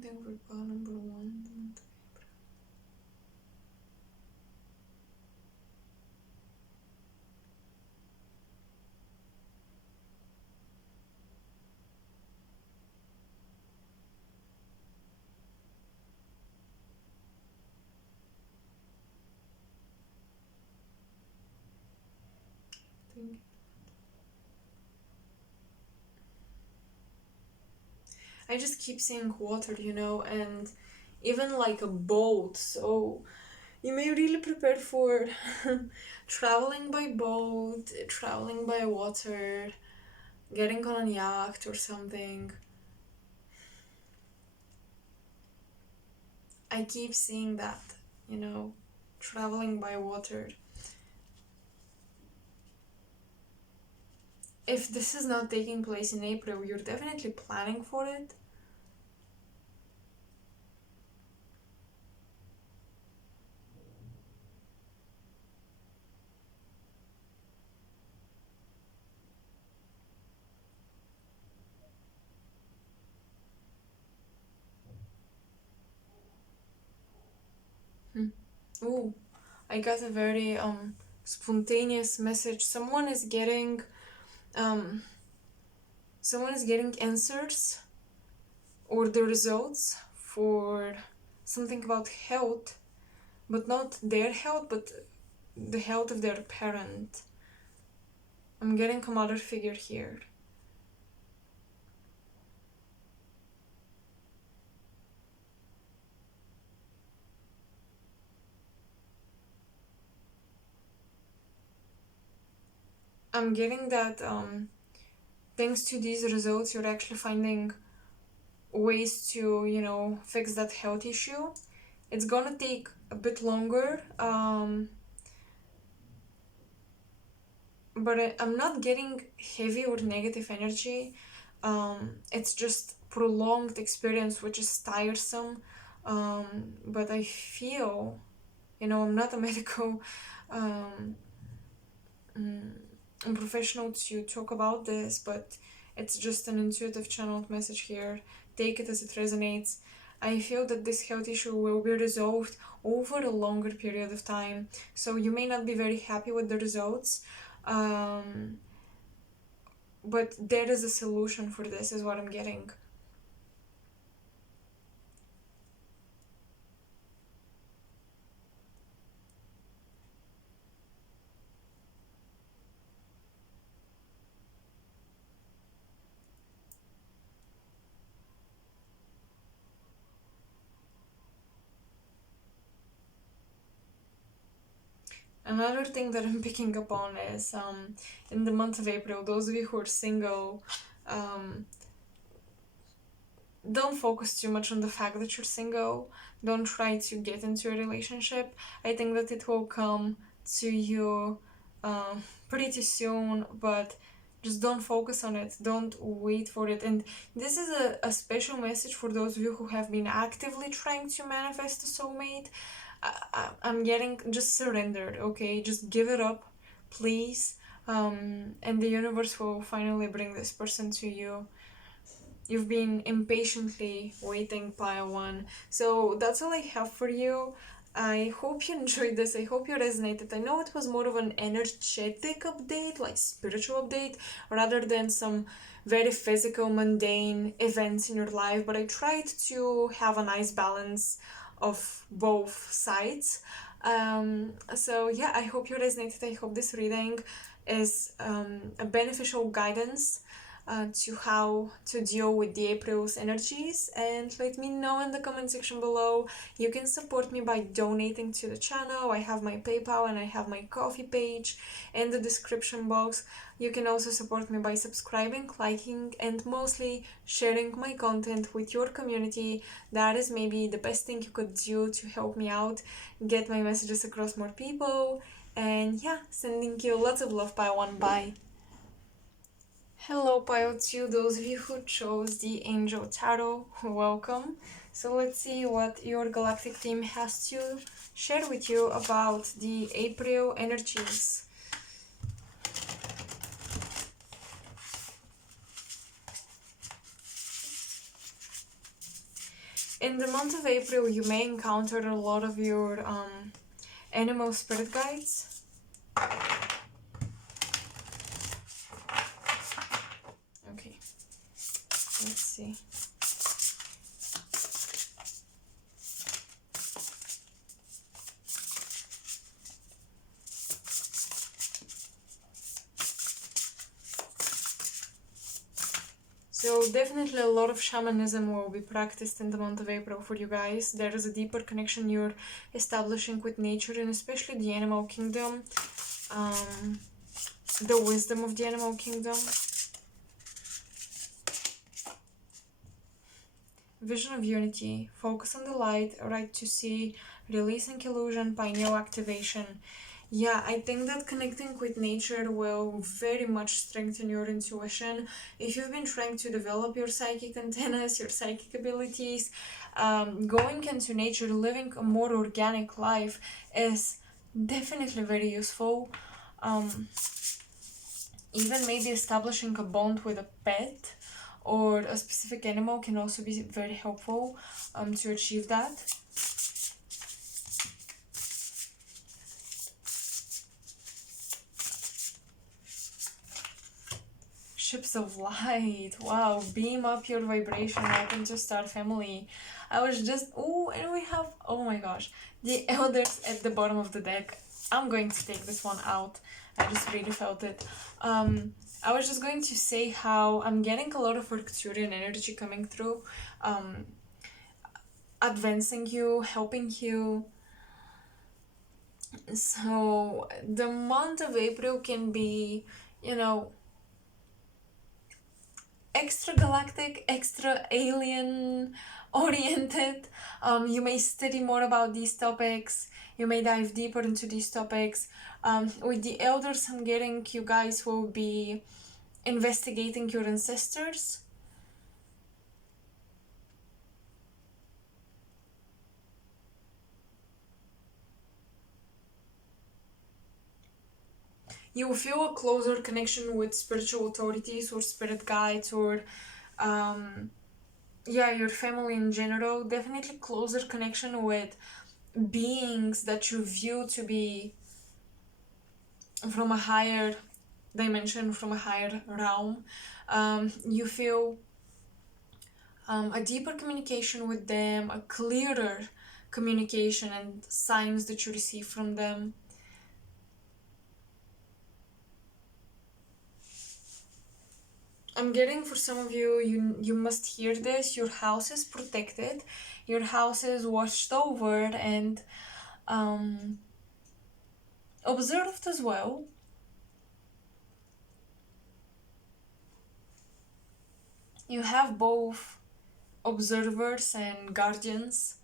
Denver, number one. I just keep seeing water, and even like a boat. So you may really prepare for traveling by boat, traveling by water, getting on a yacht or something. I keep seeing that, you know, traveling by water. If this is not taking place in April, you're definitely planning for it. Hmm. Oh, I got a very spontaneous message. Um someone is getting answers or the results for something about health, but not their health, but the health of their parent. I'm getting a mother figure here. I'm getting that thanks to these results, you're actually finding ways to, fix that health issue. It's gonna take a bit longer, but I'm not getting heavy or negative energy. It's just prolonged experience, which is tiresome. But I feel, I'm not a medical um, mm, professional to talk about this, but it's just an intuitive channeled message here. Take it as it resonates. I feel that this health issue will be resolved over a longer period of time. So you may not be very happy with the results, um, but there is a solution for this, is what I'm getting. Another thing that I'm picking up on is in the month of April, those of you who are single, um, don't focus too much on the fact that you're single. Don't try to get into a relationship. I think that it will come to you pretty soon, but just don't focus on it. Don't wait for it. And this is a special message for those of you who have been actively trying to manifest a soulmate. I'm getting, just surrender, okay? Just give it up, please. And the universe will finally bring this person to you. You've been impatiently waiting, pile one. So that's all I have for you. I hope you enjoyed this. I hope you resonated. I know it was more of an energetic update, like spiritual update, rather than some very physical, mundane events in your life. But I tried to have a nice balance of both sides. So yeah, I hope you resonated. I hope this reading is a beneficial guidance to how to deal with the April's energies, and let me know in the comment section below. You can support me by donating to the channel. I have my PayPal and I have my Ko-fi page in the description box. You can also support me by subscribing, liking, and mostly sharing my content with your community. That is maybe the best thing you could do to help me out, get my messages across more people. And yeah, sending you lots of love, Pile 1. Bye. Hello, Pile 2, those of you who chose the Angel Tarot, welcome. So let's see what your galactic team has to share with you about the April energies. In the month of April, you may encounter a lot of your animal spirit guides. Okay, let's see. So definitely a lot of shamanism will be practiced in the month of April for you guys. There is a deeper connection you're establishing with nature, and especially the animal kingdom, the wisdom of the animal kingdom. Vision of unity, focus on the light, right to see, releasing illusion, pineal activation. Yeah, I think that connecting with nature will very much strengthen your intuition. If you've been trying to develop your psychic antennas, your psychic abilities, going into nature, living a more organic life is definitely very useful. Even maybe establishing a bond with a pet or a specific animal can also be very helpful to achieve that. Ships of light, wow, beam up your vibration, welcome to Star Family. I was just, oh, and we have, oh my gosh, the elders at the bottom of the deck. I'm going to take this one out, I just really felt it. I was just going to say how I'm getting a lot of Arcturian energy coming through, advancing you, helping you. So the month of April can be, you know, extra galactic, extra alien oriented. You may study more about these topics, you may dive deeper into these topics. With the elders, I'm getting you guys will be investigating your ancestors. You will feel a closer connection with spiritual authorities or spirit guides, or yeah, your family in general. Definitely closer connection with beings that you view to be from a higher dimension, from a higher realm. You feel a deeper communication with them, a clearer communication and signs that you receive from them. I'm getting, for some of you, you must hear this, your house is protected, your house is watched over and observed as well. You have both observers and guardians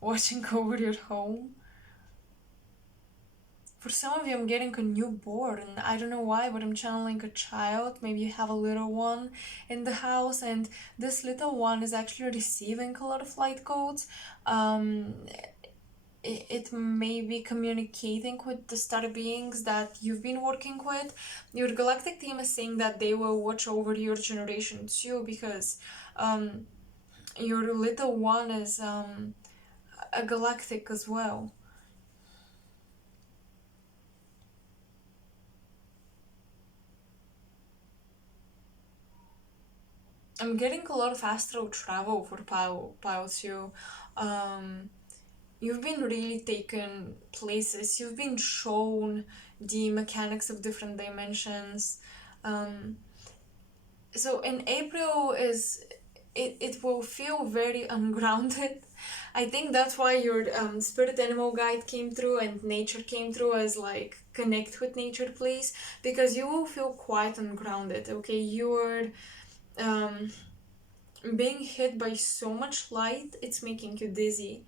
watching over your home. For some of you, I'm getting a newborn. I don't know why, but I'm channeling a child. Maybe you have a little one in the house, and this little one is actually receiving a lot of light codes. It may be communicating with the star beings that you've been working with. Your galactic team is saying that they will watch over your generation too, because your little one is a galactic as well. I'm getting a lot of astral travel for Pile 2. You've been really taken places, you've been shown the mechanics of different dimensions. So in April it will feel very ungrounded. I think that's why your spirit animal guide came through and nature came through as like connect with nature, please, because you will feel quite ungrounded. Okay, you're um, being hit by so much light, it's making you dizzy.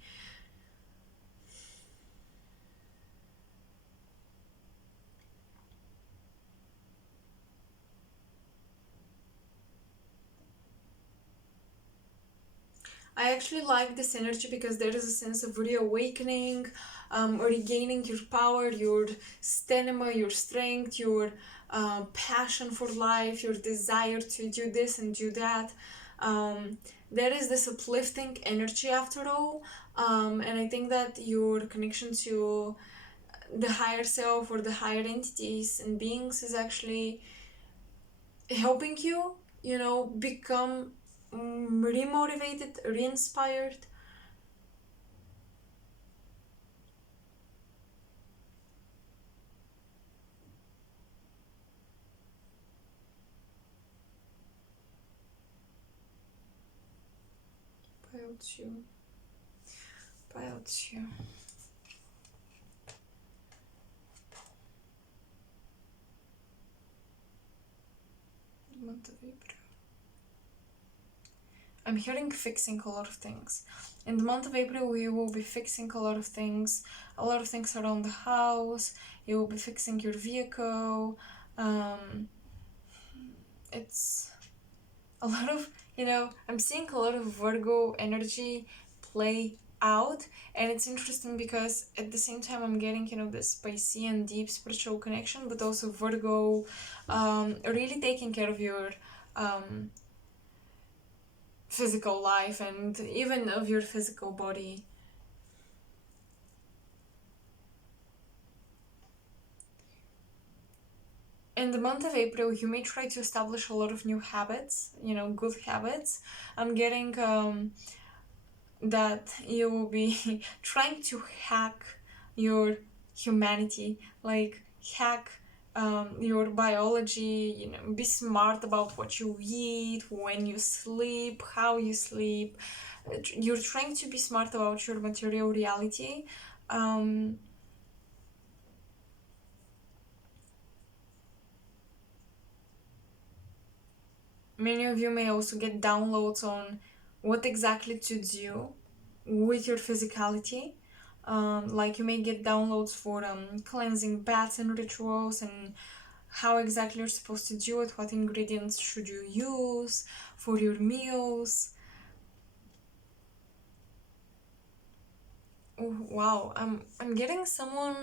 I actually like this energy because there is a sense of reawakening, regaining your power, your stamina, your strength, your passion for life, your desire to do this and do that. Um, there is this uplifting energy after all, and I think that your connection to the higher self or the higher entities and beings is actually helping you, become remotivated, re-inspired. Пойти, пойти. The month of April. I'm hearing fixing a lot of things. In the month of April, we will be fixing a lot of things around the house. You will be fixing your vehicle. Um, it's a lot of, I'm seeing a lot of Virgo energy play out, and it's interesting because at the same time I'm getting, this Piscean deep spiritual connection, but also Virgo, really taking care of your um, physical life and even of your physical body. In the month of April, you may try to establish a lot of new habits, good habits. I'm getting that you will be trying to hack your humanity, like hack your biology, be smart about what you eat, when you sleep, how you sleep. You're trying to be smart about your material reality. Um, Many of you may also get downloads on what exactly to do with your physicality. Like you may get downloads for cleansing baths and rituals and how exactly you're supposed to do it, what ingredients should you use for your meals. Oh, wow, I'm getting someone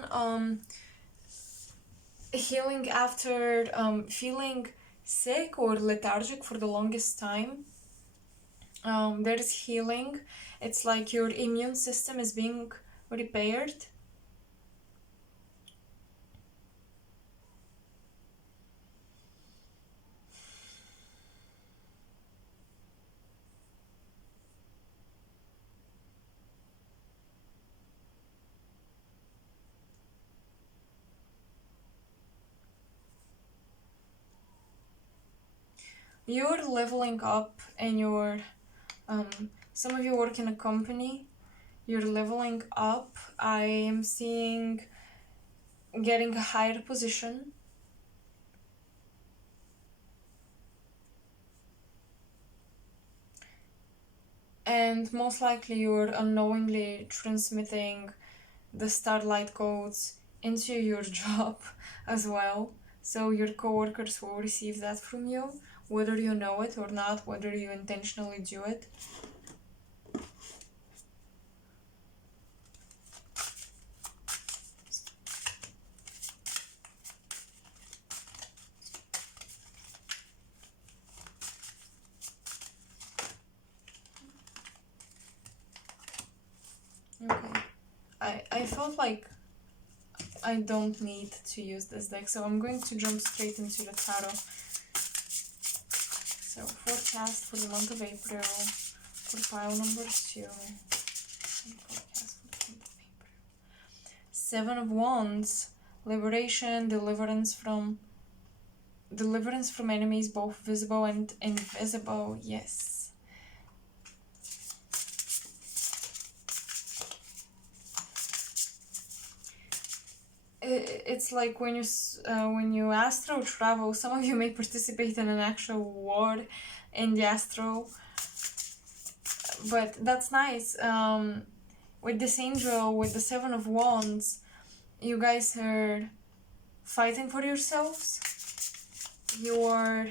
healing after feeling sick or lethargic for the longest time. There is healing. It's like your immune system is being repaired. You're leveling up and you're um, some of you work in a company. You're leveling up. I am seeing getting a higher position. And most likely you're unknowingly transmitting the starlight codes into your job as well. So your coworkers will receive that from you, whether you know it or not, whether you intentionally do it. Okay. I felt like I don't need to use this deck, so I'm going to jump straight into the tarot. So forecast for the month of April for pile number 2. Forecast for the month of April. 7 of Wands, liberation, deliverance from deliverance from enemies, both visible and invisible. Yes. It's like when you astro travel, some of you may participate in an actual war in the astro, but that's nice. With this angel with the 7 of Wands, you guys are fighting for yourselves. You're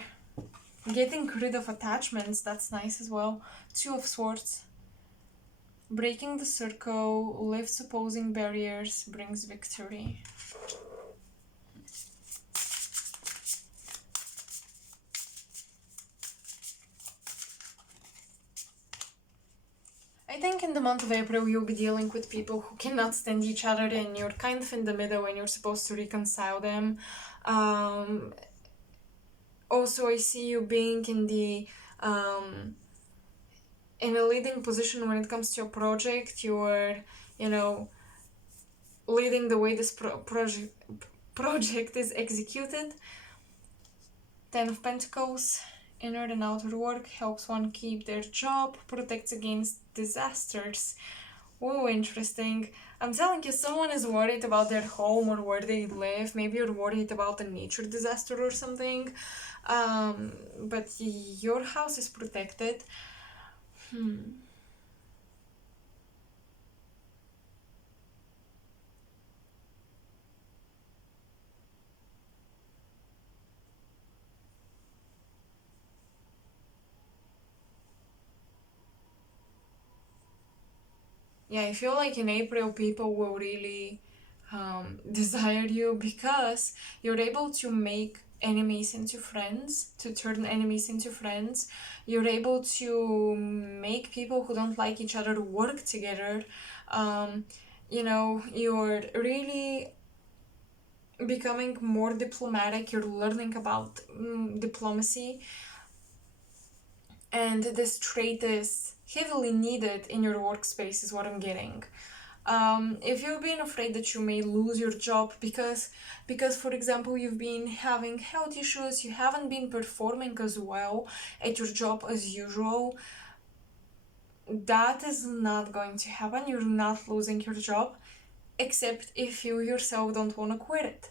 getting rid of attachments. That's nice as well. 2 of Swords. Breaking the circle lifts opposing barriers, brings victory. I think in the month of April you'll be dealing with people who cannot stand each other and you're kind of in the middle and you're supposed to reconcile them. Also, I see you being in a leading position when it comes to your project. You're, leading the way this project is executed. 10 of Pentacles. Inner and outer work helps one keep their job, protects against disasters. Oh, interesting. I'm telling you, someone is worried about their home or where they live. Maybe you're worried about a nature disaster or something. But your house is protected. Yeah, I feel like in April people will really desire you because you're able to make enemies into friends, to turn enemies into friends. You're able to make people who don't like each other work together. You're really becoming more diplomatic. You're learning about diplomacy. And this trait is heavily needed in your workspace, is what I'm getting. If you've been afraid that you may lose your job because for example you've been having health issues, you haven't been performing as well at your job as usual, that is not going to happen. You're not losing your job, except if you yourself don't want to quit it.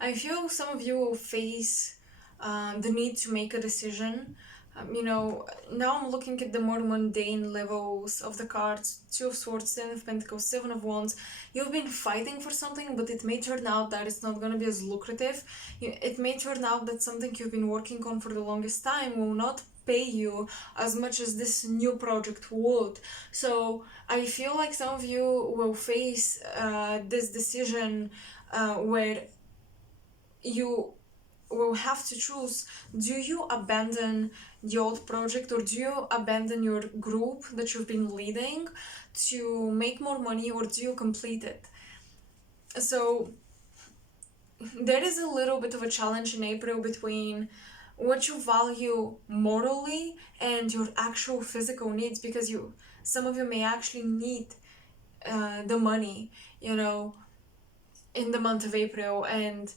I feel some of you will face the need to make a decision. Now I'm looking at the more mundane levels of the cards. 2 of Swords, 10 of Pentacles, 7 of Wands. You've been fighting for something, but it may turn out that it's not going to be as lucrative. It may turn out that something you've been working on for the longest time will not pay you as much as this new project would. So I feel like some of you will face this decision where you will have to choose: do you abandon the old project or do you abandon your group that you've been leading to make more money, or do you complete it? So there is a little bit of a challenge in April between what you value morally and your actual physical needs, because some of you may actually need the money, in the month of April, and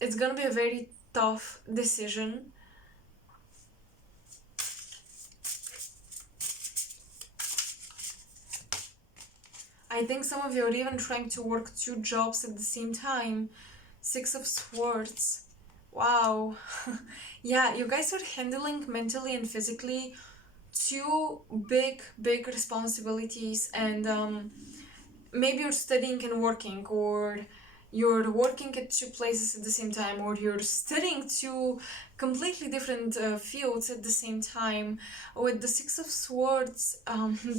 it's gonna be a very tough decision. I think some of you are even trying to work 2 jobs at the same time. 6 of Swords. Wow. Yeah, you guys are handling mentally and physically 2 big responsibilities, and maybe you're studying and working, or you're working at two places at the same time, or you're studying two completely different fields at the same time. With the Six of Swords,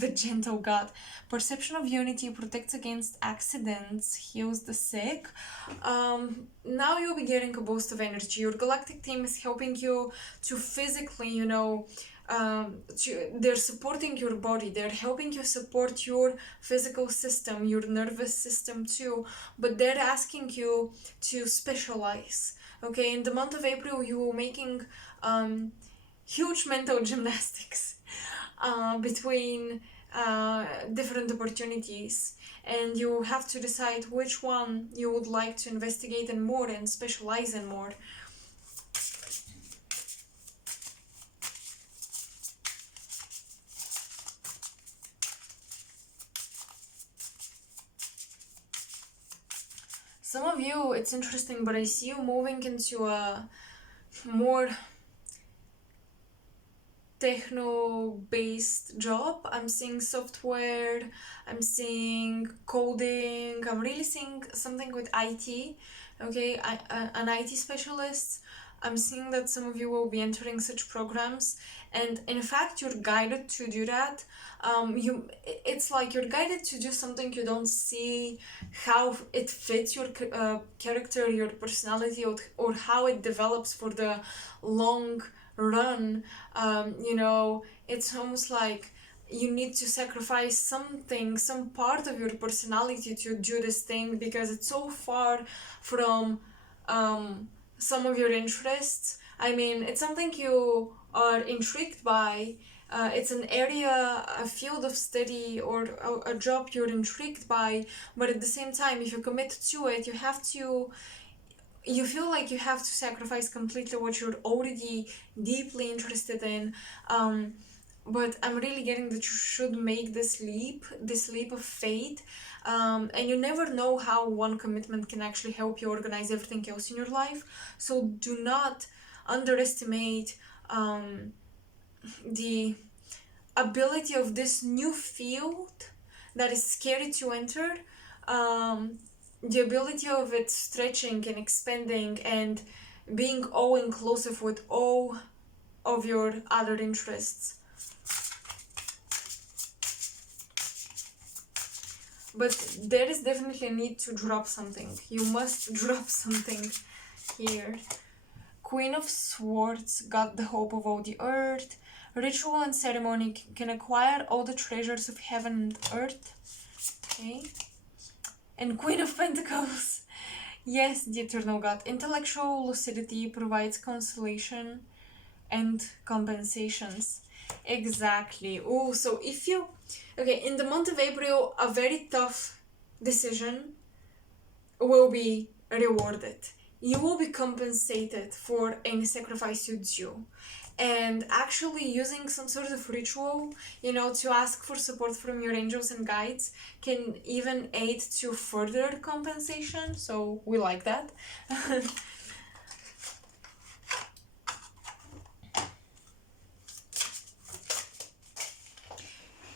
the gentle god, perception of unity protects against accidents, heals the sick. Now you'll be getting a boost of energy. Your galactic team is helping you to physically, they're supporting your body, they're helping you support your physical system, your nervous system too, but they're asking you to specialize. Okay, in the month of April, you will making huge mental gymnastics between different opportunities, and you have to decide which one you would like to investigate in more and specialize in more. Some of you, it's interesting, but I see you moving into a more techno-based job. I'm seeing software, I'm seeing coding, I'm really seeing something with IT, okay, an IT specialist. I'm seeing that some of you will be entering such programs, and in fact you're guided to do that. It's like you're guided to do something you don't see how it fits your character, your personality, or how it develops for the long run. It's almost like you need to sacrifice something, some part of your personality to do this thing, because it's so far from some of your interests. I mean, it's something you are intrigued by. It's an area, a field of study, or a job you're intrigued by, but at the same time, if you commit to it, you feel like you have to sacrifice completely what you're already deeply interested in. But I'm really getting that you should make this leap of faith. And you never know how one commitment can actually help you organize everything else in your life. So do not underestimate the ability of this new field that is scary to enter. The ability of it stretching and expanding and being all inclusive with all of your other interests. But there is definitely a need to drop something. You must drop something here. Queen of Swords, got the hope of all the earth. Ritual and ceremony can acquire all the treasures of heaven and earth. Okay. And Queen of Pentacles. Yes, the Eternal God. Intellectual lucidity provides consolation and compensations. Exactly. Oh, so if you... Okay, in the month of April, a very tough decision will be rewarded. You will be compensated for any sacrifice you do. And actually using some sort of ritual, to ask for support from your angels and guides can even aid to further compensation. So we like that.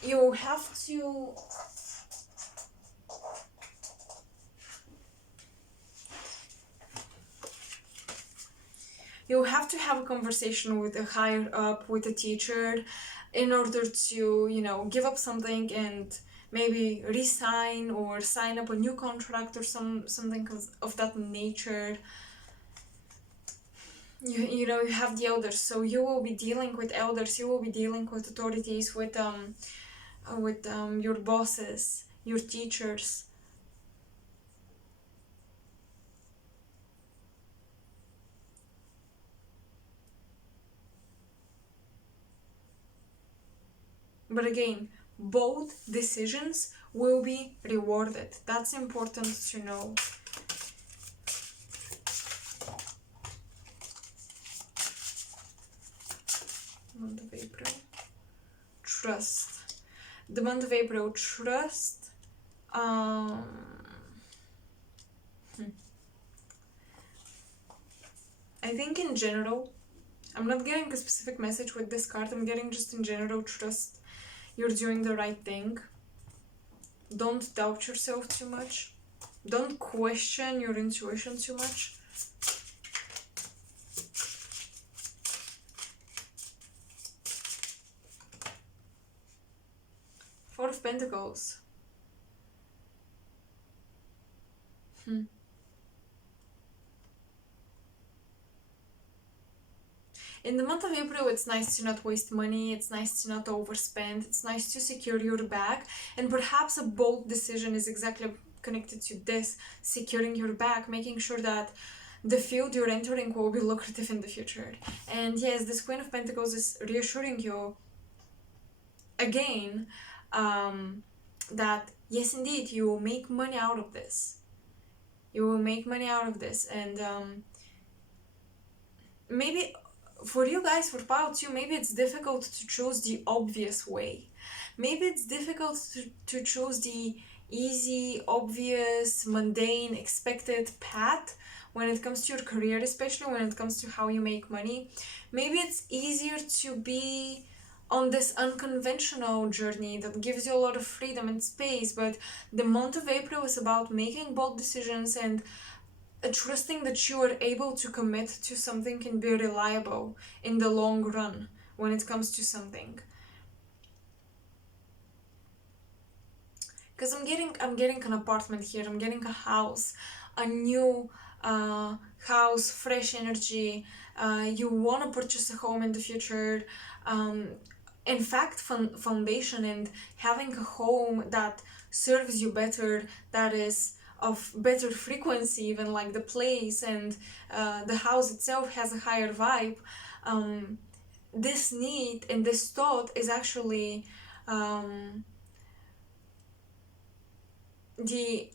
You have to... You have to have a conversation with a higher up, with a teacher, in order to, give up something and maybe resign or sign up a new contract or something of that nature. You have the elders, so you will be dealing with elders, you will be dealing with authorities, with your bosses, your teachers. But again, both decisions will be rewarded. That's important to know. Month of April. Trust. The month of April, trust. I think in general, I'm not getting a specific message with this card, I'm getting just in general trust. You're doing the right thing. Don't doubt yourself too much. Don't question your intuition too much. Four of Pentacles. In the month of April, it's nice to not waste money, it's nice to not overspend, it's nice to secure your bag, and perhaps a bold decision is exactly connected to this, securing your bag, making sure that the field you're entering will be lucrative in the future. And yes, this Queen of Pentacles is reassuring you again that yes, indeed, you will make money out of this. You will make money out of this, and maybe for you guys, for Pile 2, maybe it's difficult to choose the obvious way. Maybe it's difficult to choose the easy, obvious, mundane, expected path when it comes to your career, especially when it comes to how you make money. Maybe it's easier to be on this unconventional journey that gives you a lot of freedom and space, but the month of April is about making bold decisions and trusting that you are able to commit to something and be reliable in the long run when it comes to something. Because I'm getting an apartment here, I'm getting a house, a new house, fresh energy. You want to purchase a home in the future. In fact, foundation and having a home that serves you better, that is of better frequency, even like the place and the house itself has a higher vibe. This need and this thought is actually the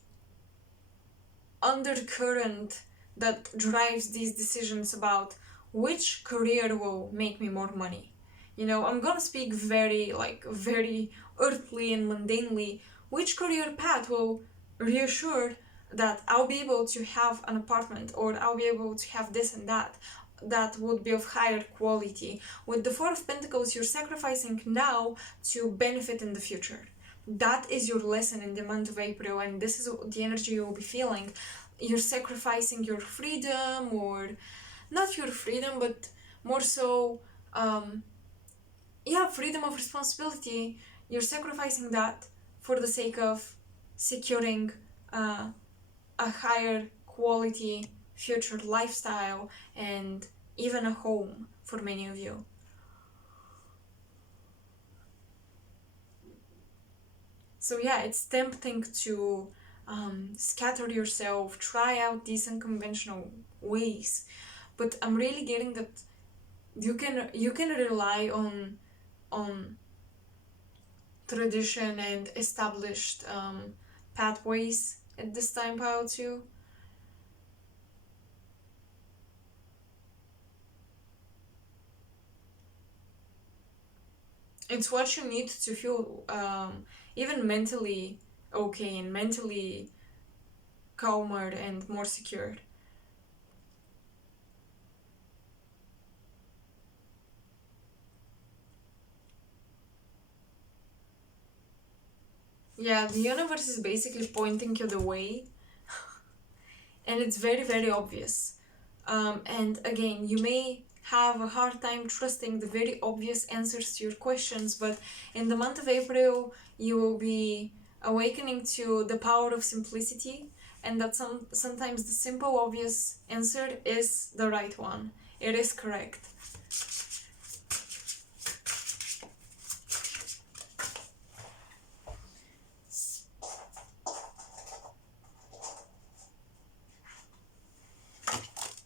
undercurrent that drives these decisions about which career will make me more money. You know, I'm gonna speak very earthly and mundanely. Which career path will reassure that I'll be able to have an apartment, or I'll be able to have this and that would be of higher quality. With the Four of Pentacles, you're sacrificing now to benefit in the future. That is your lesson in the month of April, and this is the energy you will be feeling. You're sacrificing your freedom, or not your freedom, but more so freedom of responsibility. You're sacrificing that for the sake of securing a higher quality future lifestyle and even a home for many of you. So yeah, it's tempting to scatter yourself, try out these unconventional ways, but I'm really getting that you can rely on tradition and established pathways at this time, Pile 2. It's what you need to feel even mentally okay and mentally calmer and more secure. Yeah, the universe is basically pointing you the way, and it's very, very obvious. And again, you may have a hard time trusting the very obvious answers to your questions, but in the month of April, you will be awakening to the power of simplicity, and that sometimes the simple, obvious answer is the right one. It is correct.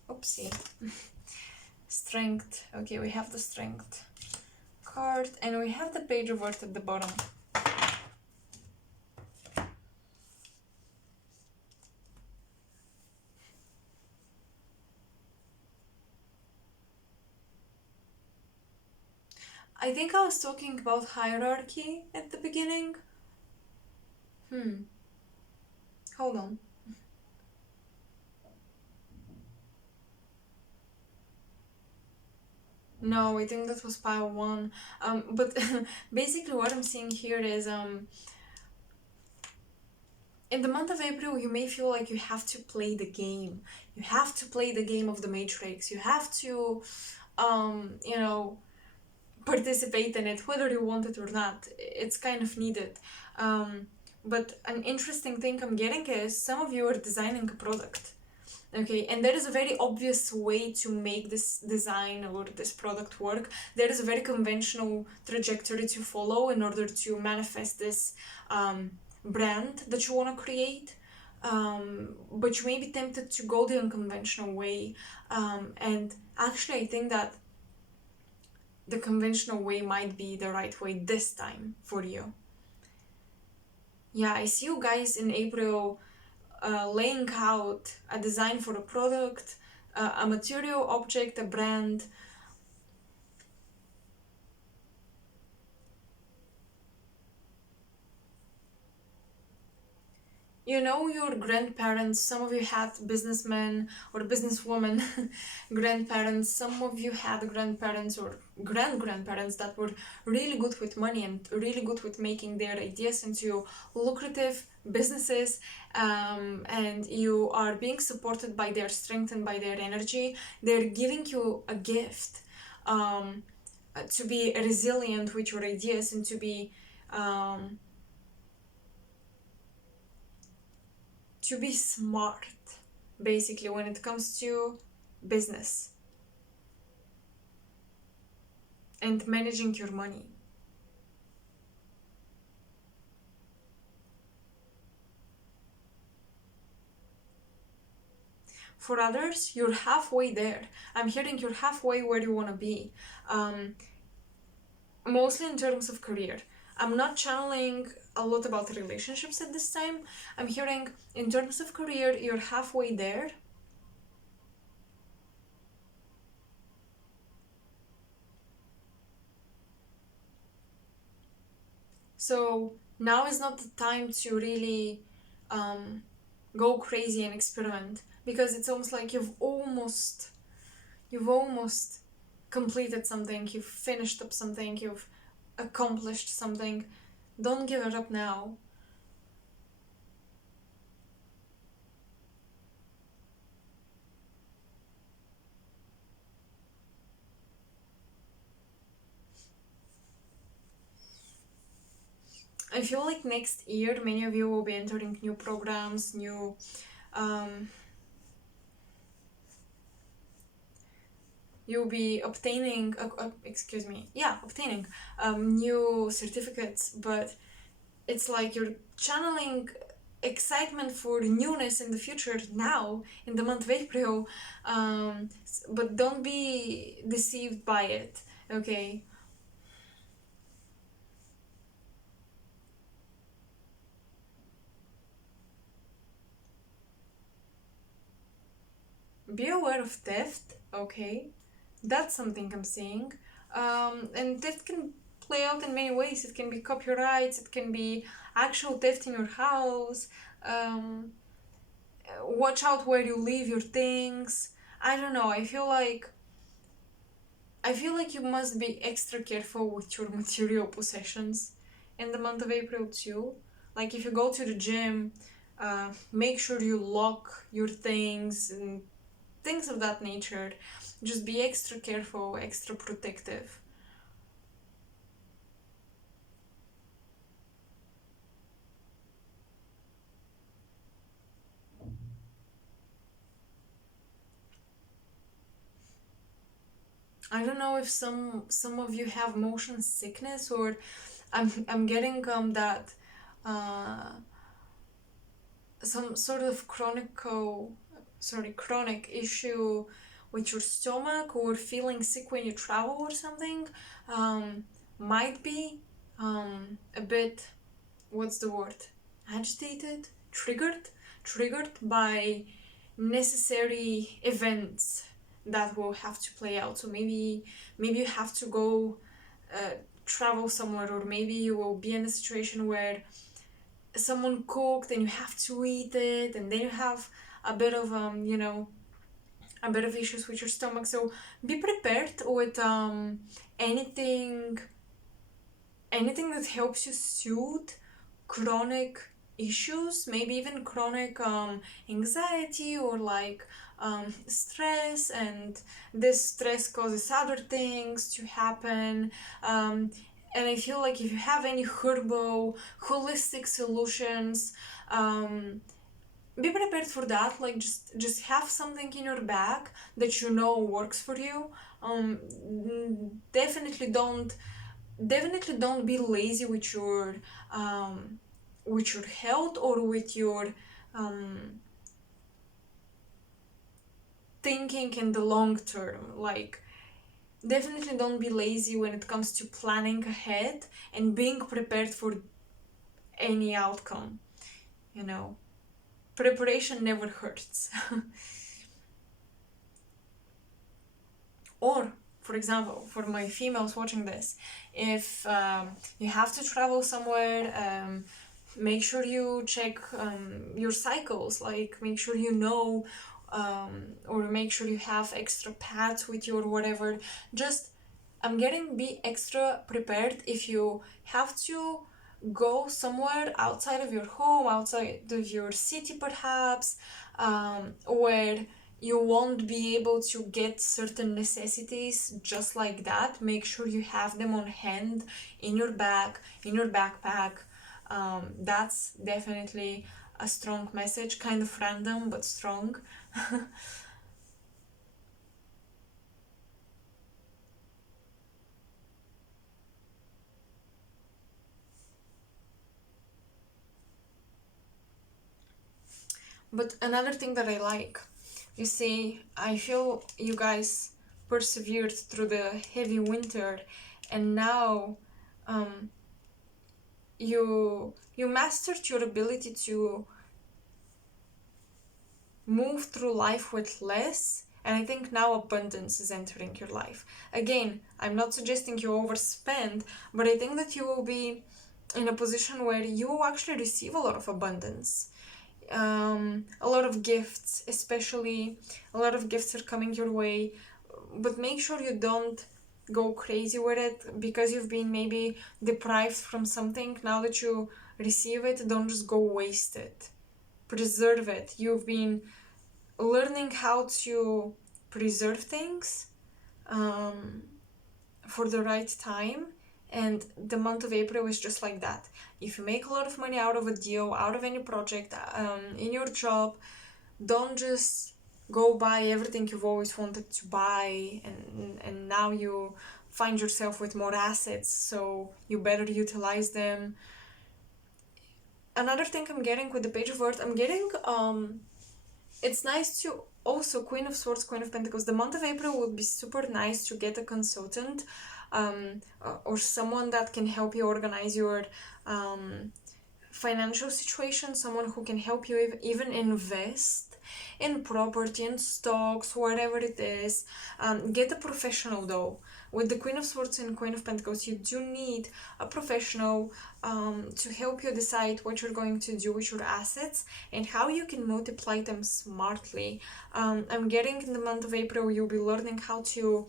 Oopsie. Strength. Okay, we have the strength card, and we have the page of earth at the bottom. I think I was talking about hierarchy at the beginning. Hold on. No, I think that was pile 1. But basically what I'm seeing here is in the month of April, you may feel like you have to play the game. You have to play the game of the Matrix. You have to, you know, participate in it, whether you want it or not. It's kind of needed. But an interesting thing I'm getting is some of you are designing a product. Okay, and there is a very obvious way to make this design or this product work. There is a very conventional trajectory to follow in order to manifest this brand that you want to create. But you may be tempted to go the unconventional way. And actually, I think that the conventional way might be the right way this time for you. Yeah, I see you guys in April laying out a design for a product, a material, object, a brand. You know, your grandparents, some of you had businessmen or businesswomen grandparents, some of you had grandparents or grandparents that were really good with money and really good with making their ideas into lucrative businesses, and you are being supported by their strength and by their energy. They're giving you a gift, to be resilient with your ideas and um, to be smart, basically, when it comes to business and managing your money. For others, you're halfway there. I'm hearing you're halfway where you want to be, mostly in terms of career. I'm not channeling a lot about relationships at this time. I'm hearing in terms of career, you're halfway there. So now is not the time to really go crazy and experiment, because it's almost like you've almost completed something, you've finished up something, you've accomplished something. Don't give it up now. I feel like next year many of you will be entering new programs, new um, you'll be obtaining obtaining new certificates, but it's like you're channeling excitement for newness in the future now in the month of April, but don't be deceived by it, okay? Be aware of theft, okay? That's something I'm seeing. And theft can play out in many ways. It can be copyrights, it can be actual theft in your house. Um, Watch out where you leave your things. I don't know. I feel like you must be extra careful with your material possessions in the month of April too. Like if you go to the gym, make sure you lock your things and things of that nature. Just be extra careful, extra protective. I don't know if some of you have motion sickness, or I'm getting that uh, some sort of chronic issue with your stomach, or feeling sick when you travel or something. um, might be a bit, what's the word, agitated, triggered by necessary events that will have to play out. So maybe you have to go uh, travel somewhere, or maybe you will be in a situation where someone cooked and you have to eat it, and then you have a bit of a bit of issues with your stomach. So be prepared with anything that helps you soothe chronic issues, maybe even chronic anxiety or like stress, and this stress causes other things to happen. And I feel like if you have any herbal, holistic solutions, be prepared for that. Like just have something in your bag that you know works for you. Um, definitely don't be lazy um, with your health or with your um, thinking in the long term. Like definitely don't be lazy when it comes to planning ahead and being prepared for any outcome. You know, preparation never hurts. Or, for example, for my females watching this, if you have to travel somewhere, make sure you check your cycles, like make sure you know, or make sure you have extra pads with you or whatever. Just, I'm getting, be extra prepared if you have to go somewhere outside of your home, outside of your city perhaps, where you won't be able to get certain necessities just like that. Make sure you have them on hand, in your bag, in your backpack. That's definitely a strong message, kind of random but strong. But another thing that I like, you see, I feel you guys persevered through the heavy winter, and now um, you mastered your ability to move through life with less. And I think now abundance is entering your life. Again, I'm not suggesting you overspend, but I think that you will be in a position where you will actually receive a lot of abundance. A lot of gifts, especially a lot of gifts are coming your way, but make sure you don't go crazy with it because you've been maybe deprived from something. Now that you receive it, don't just go waste it. Preserve it. You've been learning how to preserve things um, for the right time, and the month of April is just like that. If you make a lot of money out of a deal, out of any project, in your job, don't just go buy everything you've always wanted to buy, and now you find yourself with more assets, so you better utilize them. Another thing I'm getting with the Page of Earth, I'm getting it's nice to also Queen of Swords, Queen of Pentacles. The month of April would be super nice to get a consultant, or someone that can help you organize your financial situation, someone who can help you even invest in property and stocks, whatever it is. Get a professional though. With the Queen of Swords and Queen of Pentacles, you do need a professional to help you decide what you're going to do with your assets and how you can multiply them smartly. I'm getting in the month of April, you'll be learning how to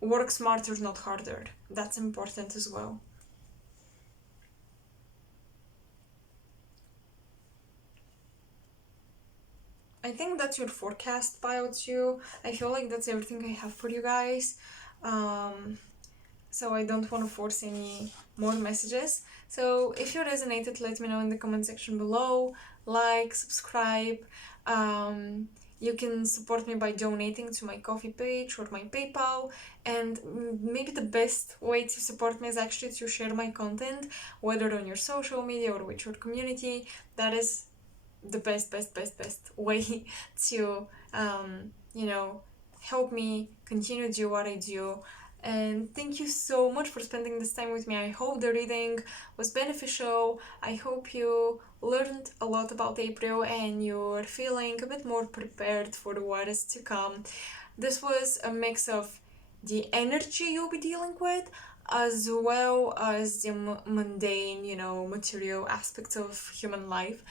work smarter, not harder. That's important as well. I think that's your forecast bio too. I feel like that's everything I have for you guys. Um, so I don't want to force any more messages. So if you resonated, let me know in the comment section below. Like, subscribe. Um, you can support me by donating to my coffee page or my PayPal. And maybe the best way to support me is actually to share my content, whether on your social media or with your community. That is the best way to help me continue to do what I do. And thank you so much for spending this time with me. I hope the reading was beneficial. I hope you learned a lot about April and you're feeling a bit more prepared for what is to come. This was a mix of the energy you'll be dealing with, as well as the mundane, material aspects of human life.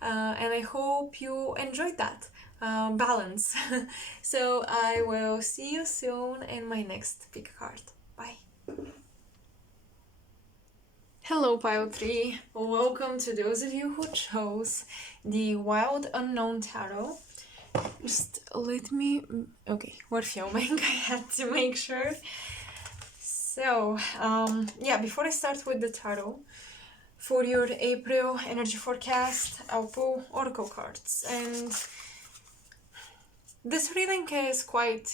And I hope you enjoyed that balance. So I will see you soon in my next pick card. Bye. Hello. Hello, Pile 3. Welcome to those of you who chose the Wild Unknown Tarot. Just let me... Okay, we're filming. I had to make sure. So, yeah, before I start with the tarot, for your April energy forecast, I'll pull oracle cards. And this reading is quite,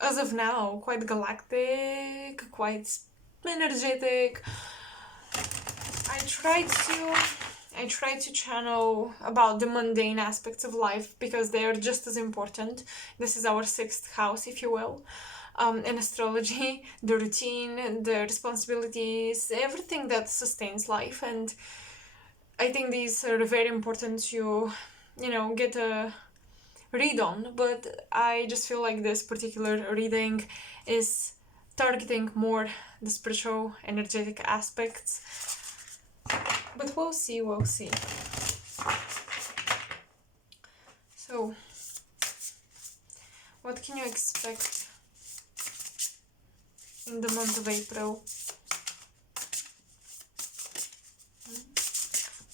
as of now, quite galactic, quite energetic. I try to channel about the mundane aspects of life because they are just as important. This is our sixth house, if you will. In astrology, the routine, the responsibilities, everything that sustains life. And I think these are very important to, get a read on. But I just feel like this particular reading is targeting more the spiritual, energetic aspects. But we'll see. So, what can you expect in the month of April?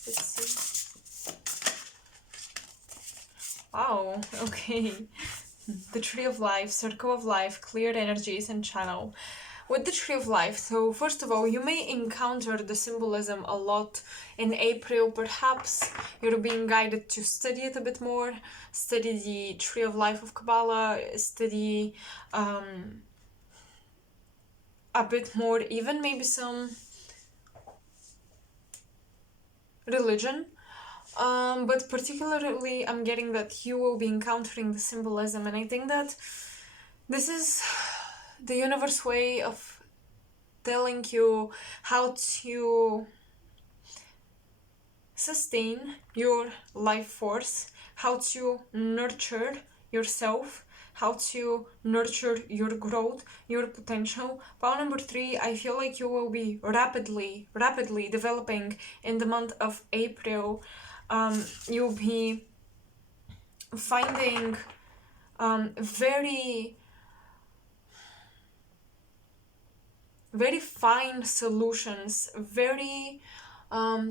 Let's see. Wow, okay. The Tree of Life, Circle of Life, Cleared Energies, and Channel. With the Tree of Life, so first of all, you may encounter the symbolism a lot in April. Perhaps you're being guided to study it a bit more, study the Tree of Life of Kabbalah, study a bit more, even maybe some religion. But particularly, I'm getting that you will be encountering the symbolism, and I think that this is the universe way of telling you how to sustain your life force, how to nurture yourself, how to nurture your growth, your potential. Pile number 3, I feel like you will be rapidly developing in the month of April. You'll be finding very fine solutions, very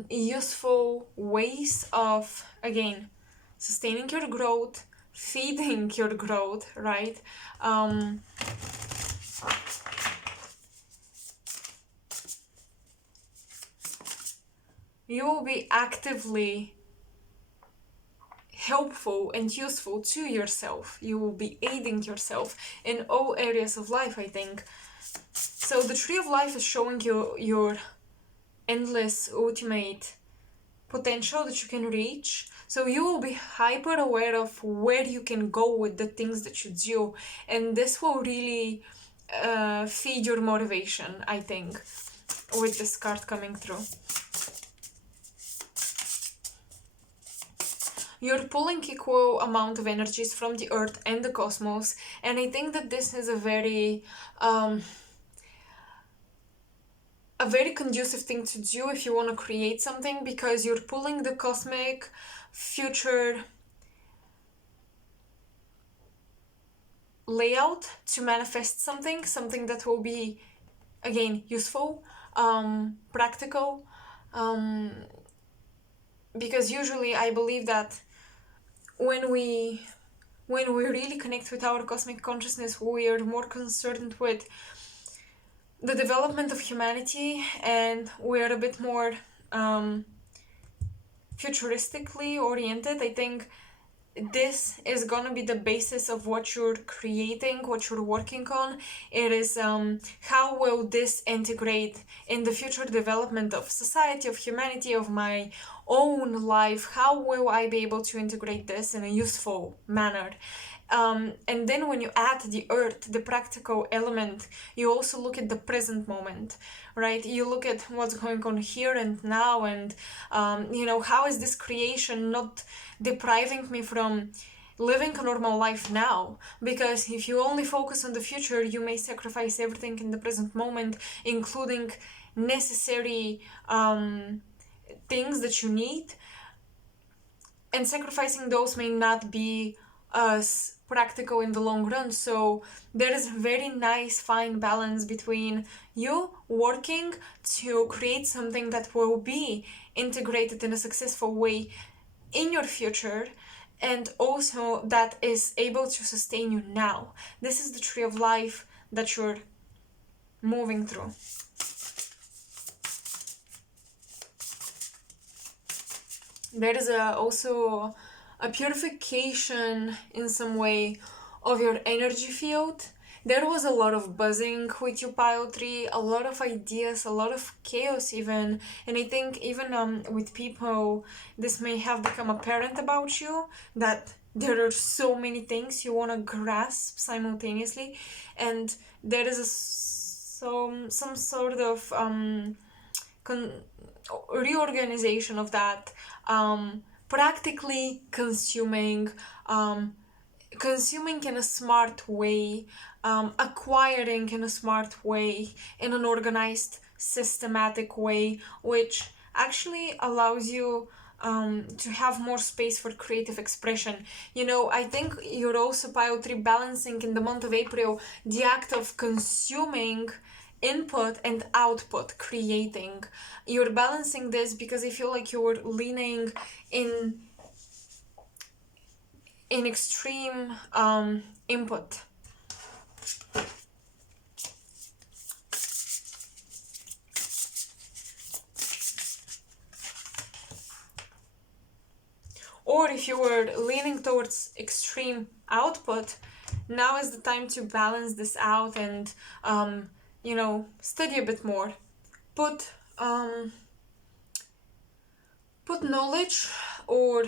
useful ways of, again, sustaining your growth, feeding your growth, right? You will be actively helpful and useful to yourself. You will be aiding yourself in all areas of life, I think. So the Tree of Life is showing you your endless, ultimate potential that you can reach. So you will be hyper aware of where you can go with the things that you do. And this will really feed your motivation, I think, with this card coming through. You're pulling equal amount of energies from the earth and the cosmos. And I think that this is a very conducive thing to do if you want to create something, because you're pulling the cosmic future layout to manifest something that will be, again, useful, practical, because usually I believe that when we really connect with our cosmic consciousness, we are more concerned with the development of humanity, and we're a bit more futuristically oriented. I think this is gonna be the basis of what you're creating, what you're working on. It is how will this integrate in the future development of society, of humanity, of my own life? How will I be able to integrate this in a useful manner? And then when you add the earth, the practical element, you also look at the present moment, right? You look at what's going on here and now, and how is this creation not depriving me from living a normal life now? Because if you only focus on the future, you may sacrifice everything in the present moment, including necessary things that you need, and sacrificing those may not be as practical in the long run. So there is a very nice fine balance between you working to create something that will be integrated in a successful way in your future, and also that is able to sustain you now. This is the tree of life that you're moving through. There is also a purification in some way of your energy field. There was a lot of buzzing with you, pile 3, a lot of ideas, a lot of chaos even. And I think even with people, this may have become apparent about you, that there are so many things you want to grasp simultaneously. And there is some sort of reorganization of that, practically consuming in a smart way, acquiring in a smart way, in an organized, systematic way, which actually allows you to have more space for creative expression. You know, I think you're also pile 3 balancing in the month of April the act of consuming input and output, creating. You're balancing this because I feel like you're leaning in extreme input. Or if you were leaning towards extreme output, now is the time to balance this out and study a bit more. Put knowledge or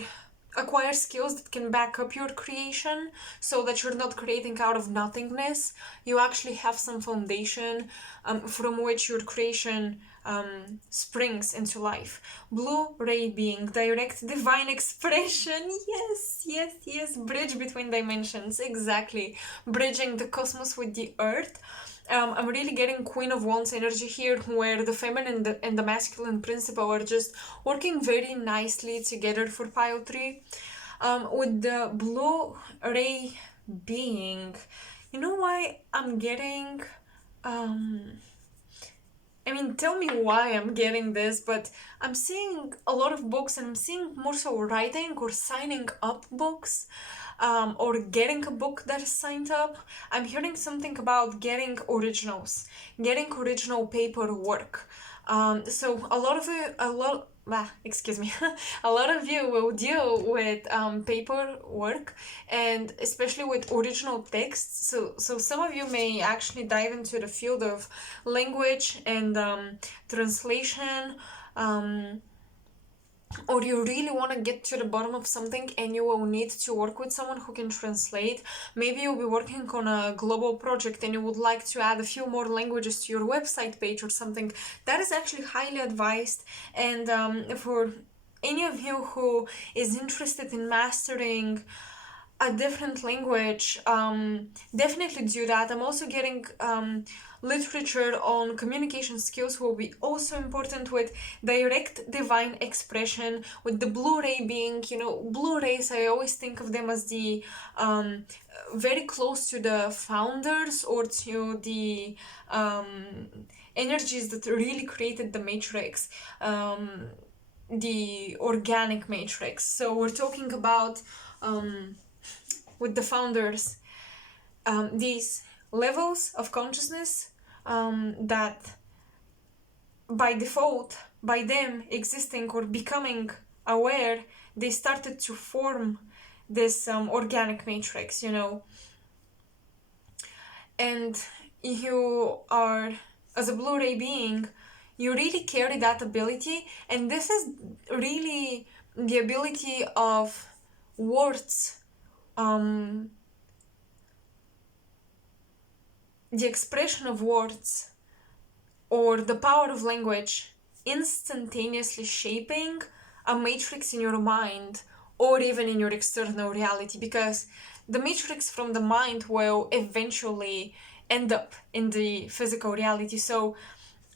acquire skills that can back up your creation, so that you're not creating out of nothingness. You actually have some foundation from which your creation springs into life. Blue ray being direct divine expression. Yes, bridge between dimensions, exactly, bridging the cosmos with the earth. I'm really getting Queen of Wands energy here, where the feminine and the masculine principle are just working very nicely together for pile 3. With the blue ray being, you know why I'm getting... tell me why I'm getting this, but I'm seeing a lot of books, and I'm seeing more so writing or signing up books, or getting a book that is signed up. I'm hearing something about getting originals, getting original paperwork. So a lot of you will deal with paperwork, and especially with original texts. So some of you may actually dive into the field of language and translation, or you really want to get to the bottom of something and you will need to work with someone who can translate. Maybe you'll be working on a global project and you would like to add a few more languages to your website page or something. That is actually highly advised. And for any of you who is interested in mastering a different language, definitely do that. I'm also getting literature on communication skills will be also important, with direct divine expression, with the blue ray being, blue rays, I always think of them as the very close to the founders, or to the energies that really created the matrix, the organic matrix. So we're talking about with the founders, these levels of consciousness that by default, by them existing or becoming aware, they started to form this organic matrix, And you are, as a blue ray being, you really carry that ability, and this is really the ability of words, the expression of words, or the power of language instantaneously shaping a matrix in your mind, or even in your external reality, because the matrix from the mind will eventually end up in the physical reality. So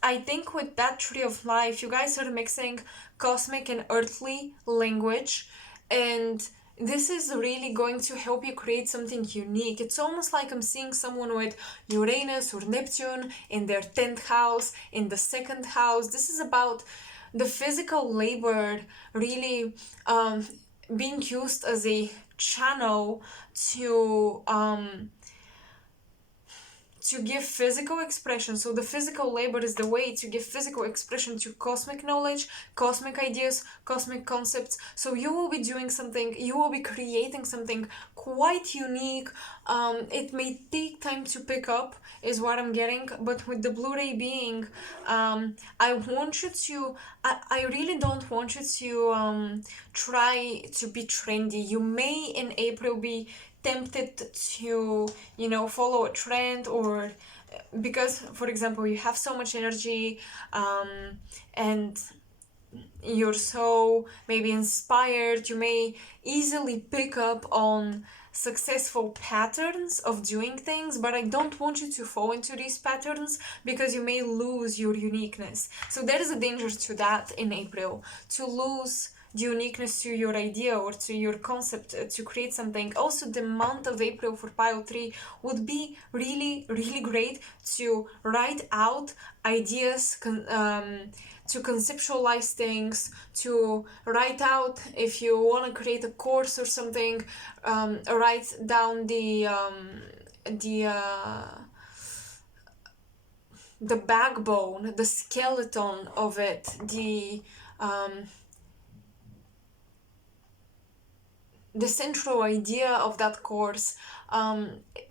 I think with that tree of life, you guys are mixing cosmic and earthly language, and this is really going to help you create something unique. It's almost like I'm seeing someone with Uranus or Neptune in their 10th house, in the second house. This is about the physical labor really being used as a channel to give physical expression. So the physical labor is the way to give physical expression to cosmic knowledge, cosmic ideas, cosmic concepts. So you will be doing something, you will be creating something quite unique. It may take time to pick up, is what I'm getting, but with the Blu-ray being, I want you to, I really don't want you to try to be trendy. You may in April be tempted to, you know, follow a trend, or because, for example, you have so much energy, and you're so maybe inspired, you may easily pick up on successful patterns of doing things, but I don't want you to fall into these patterns because you may lose your uniqueness. So there is a danger to that in April, to lose the uniqueness to your idea or to your concept, to create something. Also, the month of April for pile 3 would be really, really great to write out ideas, to conceptualize things, to write out, if you want to create a course or something, write down the backbone, the skeleton of it, the central idea of that course.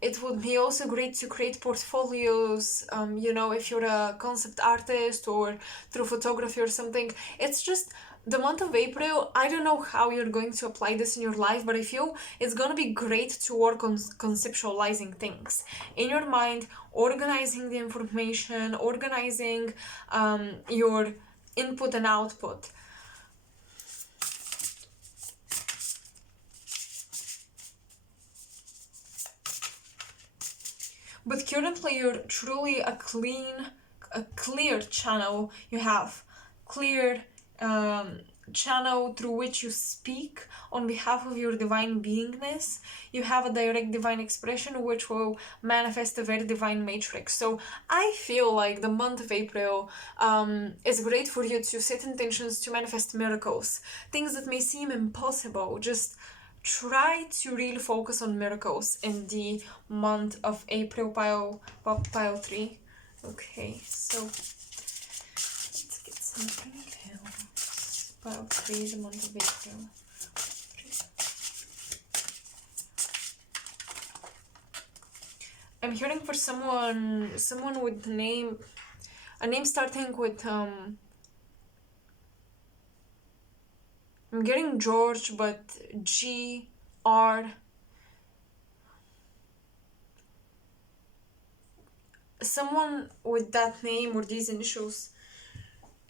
It would be also great to create portfolios, you know, if you're a concept artist or through photography or something. It's just the month of April. I don't know how you're going to apply this in your life, but I feel it's gonna be great to work on conceptualizing things in your mind, organizing the information, organizing your input and output. But currently you're truly a clear channel. You have clear channel through which you speak on behalf of your divine beingness. You have a direct divine expression which will manifest a very divine matrix. So I feel like the month of April is great for you to set intentions to manifest miracles. Things that may seem impossible, just try to really focus on miracles in the month of April, pile 3. Okay, so let's get something else. Pile 3, the month of April. I'm hearing for someone with a name starting with I'm getting George, but G-R. Someone with that name or these initials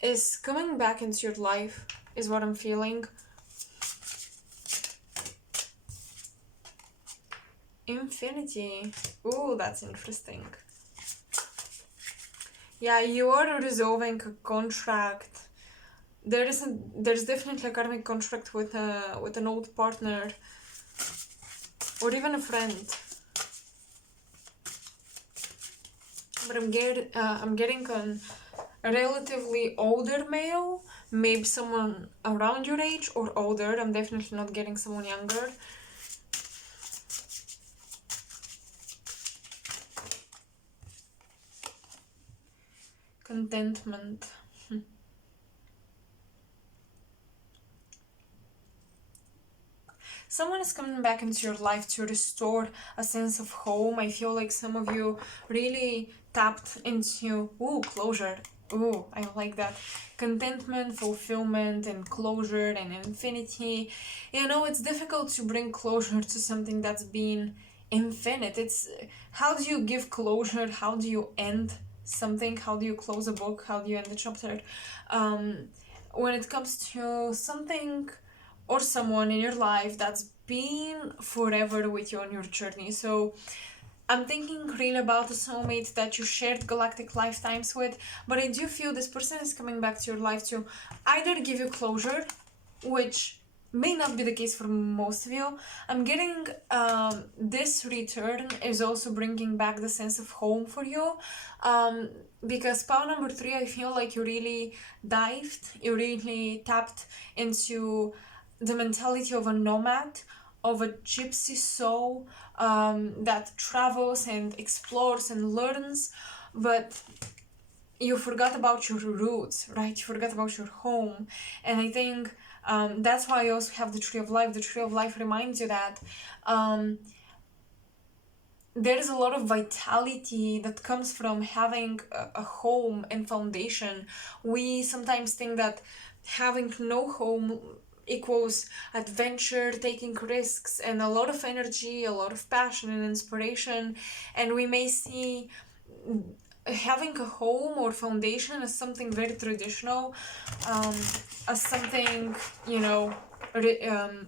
is coming back into your life, is what I'm feeling. Infinity. Ooh, that's interesting. Yeah, you are resolving a contract. There's definitely a karmic contract with an old partner or even a friend. But I'm getting a relatively older male, maybe someone around your age or older. I'm definitely not getting someone younger. Contentment. Someone is coming back into your life to restore a sense of home. I feel like some of you really tapped into, closure. Ooh, I like that. Contentment, fulfillment, and closure, and infinity. You know, it's difficult to bring closure to something that's been infinite. It's, how do you give closure? How do you end something? How do you close a book? How do you end a chapter? When it comes to something or someone in your life that's been forever with you on your journey. So I'm thinking really about a soulmate that you shared galactic lifetimes with, but I do feel this person is coming back to your life to either give you closure, which may not be the case for most of you. I'm getting this return is also bringing back the sense of home for you, um, because pile number 3, I feel like you really tapped into the mentality of a nomad, of a gypsy soul, that travels and explores and learns, but you forgot about your roots, right? You forgot about your home. And I think that's why I also have the Tree of Life. The Tree of Life reminds you that um, there is a lot of vitality that comes from having a home and foundation. We sometimes think that having no home equals adventure, taking risks, and a lot of energy, a lot of passion and inspiration. And we may see having a home or foundation as something very traditional, um, as something,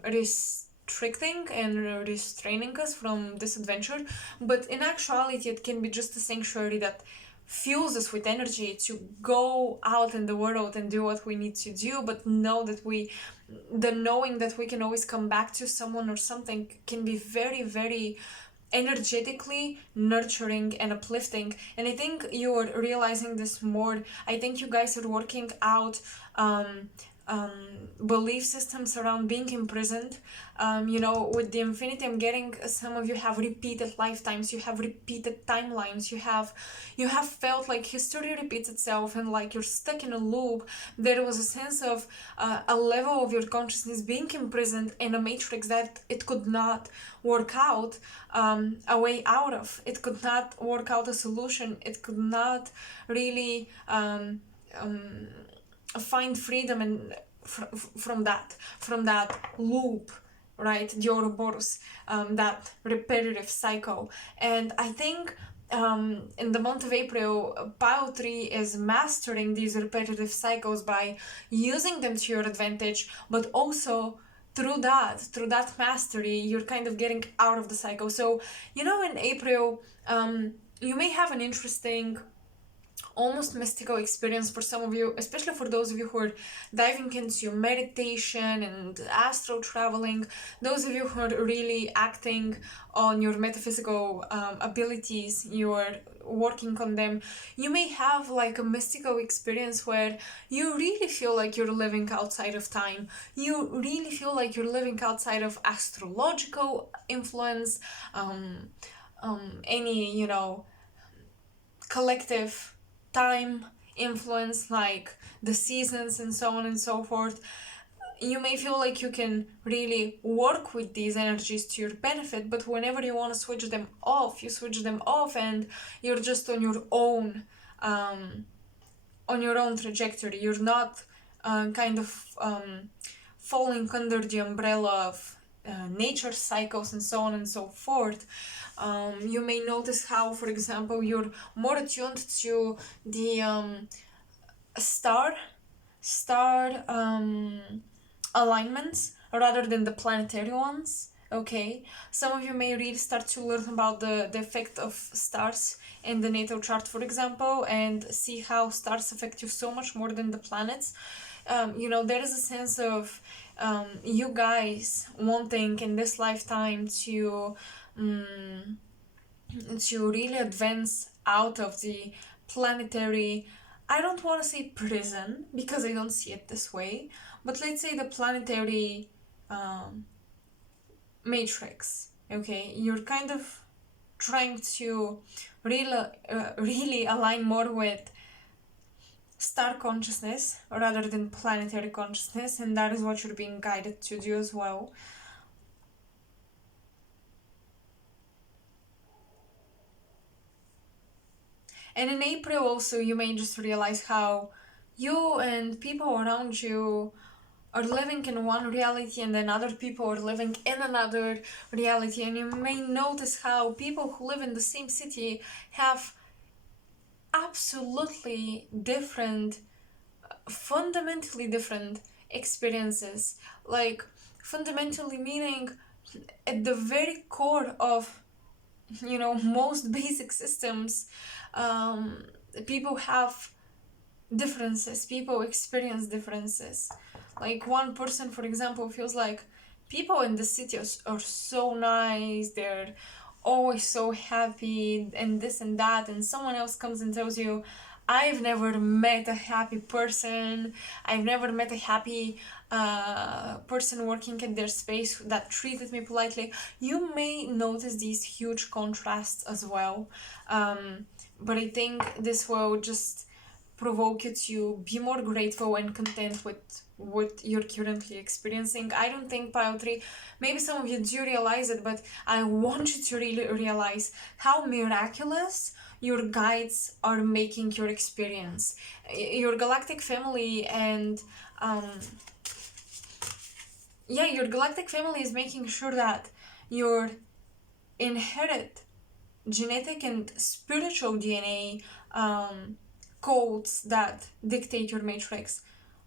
restricting and restraining us from this adventure. But in actuality, it can be just a sanctuary that fuels us with energy to go out in the world and do what we need to do, but the knowing that we can always come back to someone or something can be very, very energetically nurturing and uplifting. And I think you're realizing this more. I think you guys are working out um, belief systems around being imprisoned. With the infinity, I'm getting some of you have repeated lifetimes, you have repeated timelines, you have felt like history repeats itself and like you're stuck in a loop. There was a sense of a level of your consciousness being imprisoned in a matrix that it could not work out a way out of. It could not work out a solution. It could not really find freedom and from that loop, right? The Ouroboros, that repetitive cycle. And I think in the month of April, Pile 3 is mastering these repetitive cycles by using them to your advantage, but also through that mastery, you're kind of getting out of the cycle. So, in April, you may have an interesting, almost mystical experience for some of you, especially for those of you who are diving into meditation and astral traveling, those of you who are really acting on your metaphysical abilities, you're working on them. You may have like a mystical experience where you really feel like you're living outside of time. You really feel like you're living outside of astrological influence, any, collective time influence like the seasons and so on and so forth. You may feel like you can really work with these energies to your benefit, but whenever you want to switch them off, you switch them off and you're just on your own trajectory. You're not kind of falling under the umbrella of nature cycles and so on and so forth. You may notice how, for example, you're more attuned to the star alignments rather than the planetary ones. Okay, some of you may really start to learn about the effect of stars in the natal chart, for example, and see how stars affect you so much more than the planets. There is a sense of you guys wanting in this lifetime to really advance out of the planetary, I don't want to say prison because I don't see it this way, but let's say the planetary matrix. Okay, you're kind of trying to really align more with star consciousness rather than planetary consciousness, and that is what you're being guided to do as well. And in April also, you may just realize how you and people around you are living in one reality and then other people are living in another reality. And you may notice how people who live in the same city have absolutely different, fundamentally different experiences. Like, fundamentally meaning at the very core of most basic systems, people have differences, people experience differences. Like one person, for example, feels like people in the city are so nice, they're always so happy and this and that, and someone else comes and tells you, I've never met a happy person, I've never met a happy person working at their space that treated me politely. You may notice these huge contrasts as well, but I think this will just provoke you to be more grateful and content with what you're currently experiencing. I don't think pile 3, maybe some of you do realize it, but I want you to really realize how miraculous your guides are making your experience. Your galactic family and your galactic family is making sure that your inherent genetic and spiritual DNA codes that dictate your matrix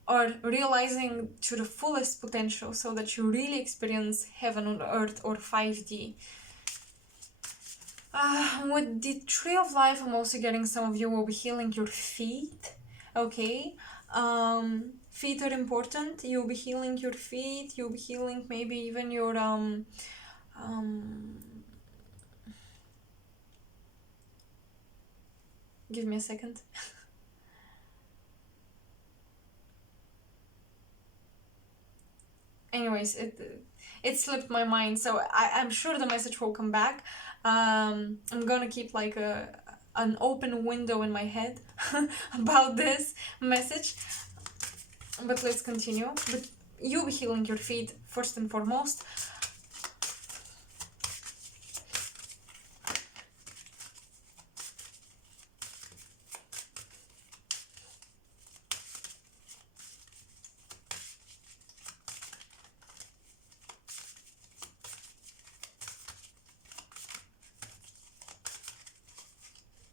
are realizing to the fullest potential so that you really experience heaven on earth, or 5D. With the Tree of Life, I'm also getting some of you will be healing your feet. Okay. Feet are important. You'll be healing your feet. You'll be healing maybe even your give me a second. Anyways, it slipped my mind, so I'm sure the message will come back. I'm gonna keep like an open window in my head about this message, but let's continue. But you'll be healing your feet first and foremost.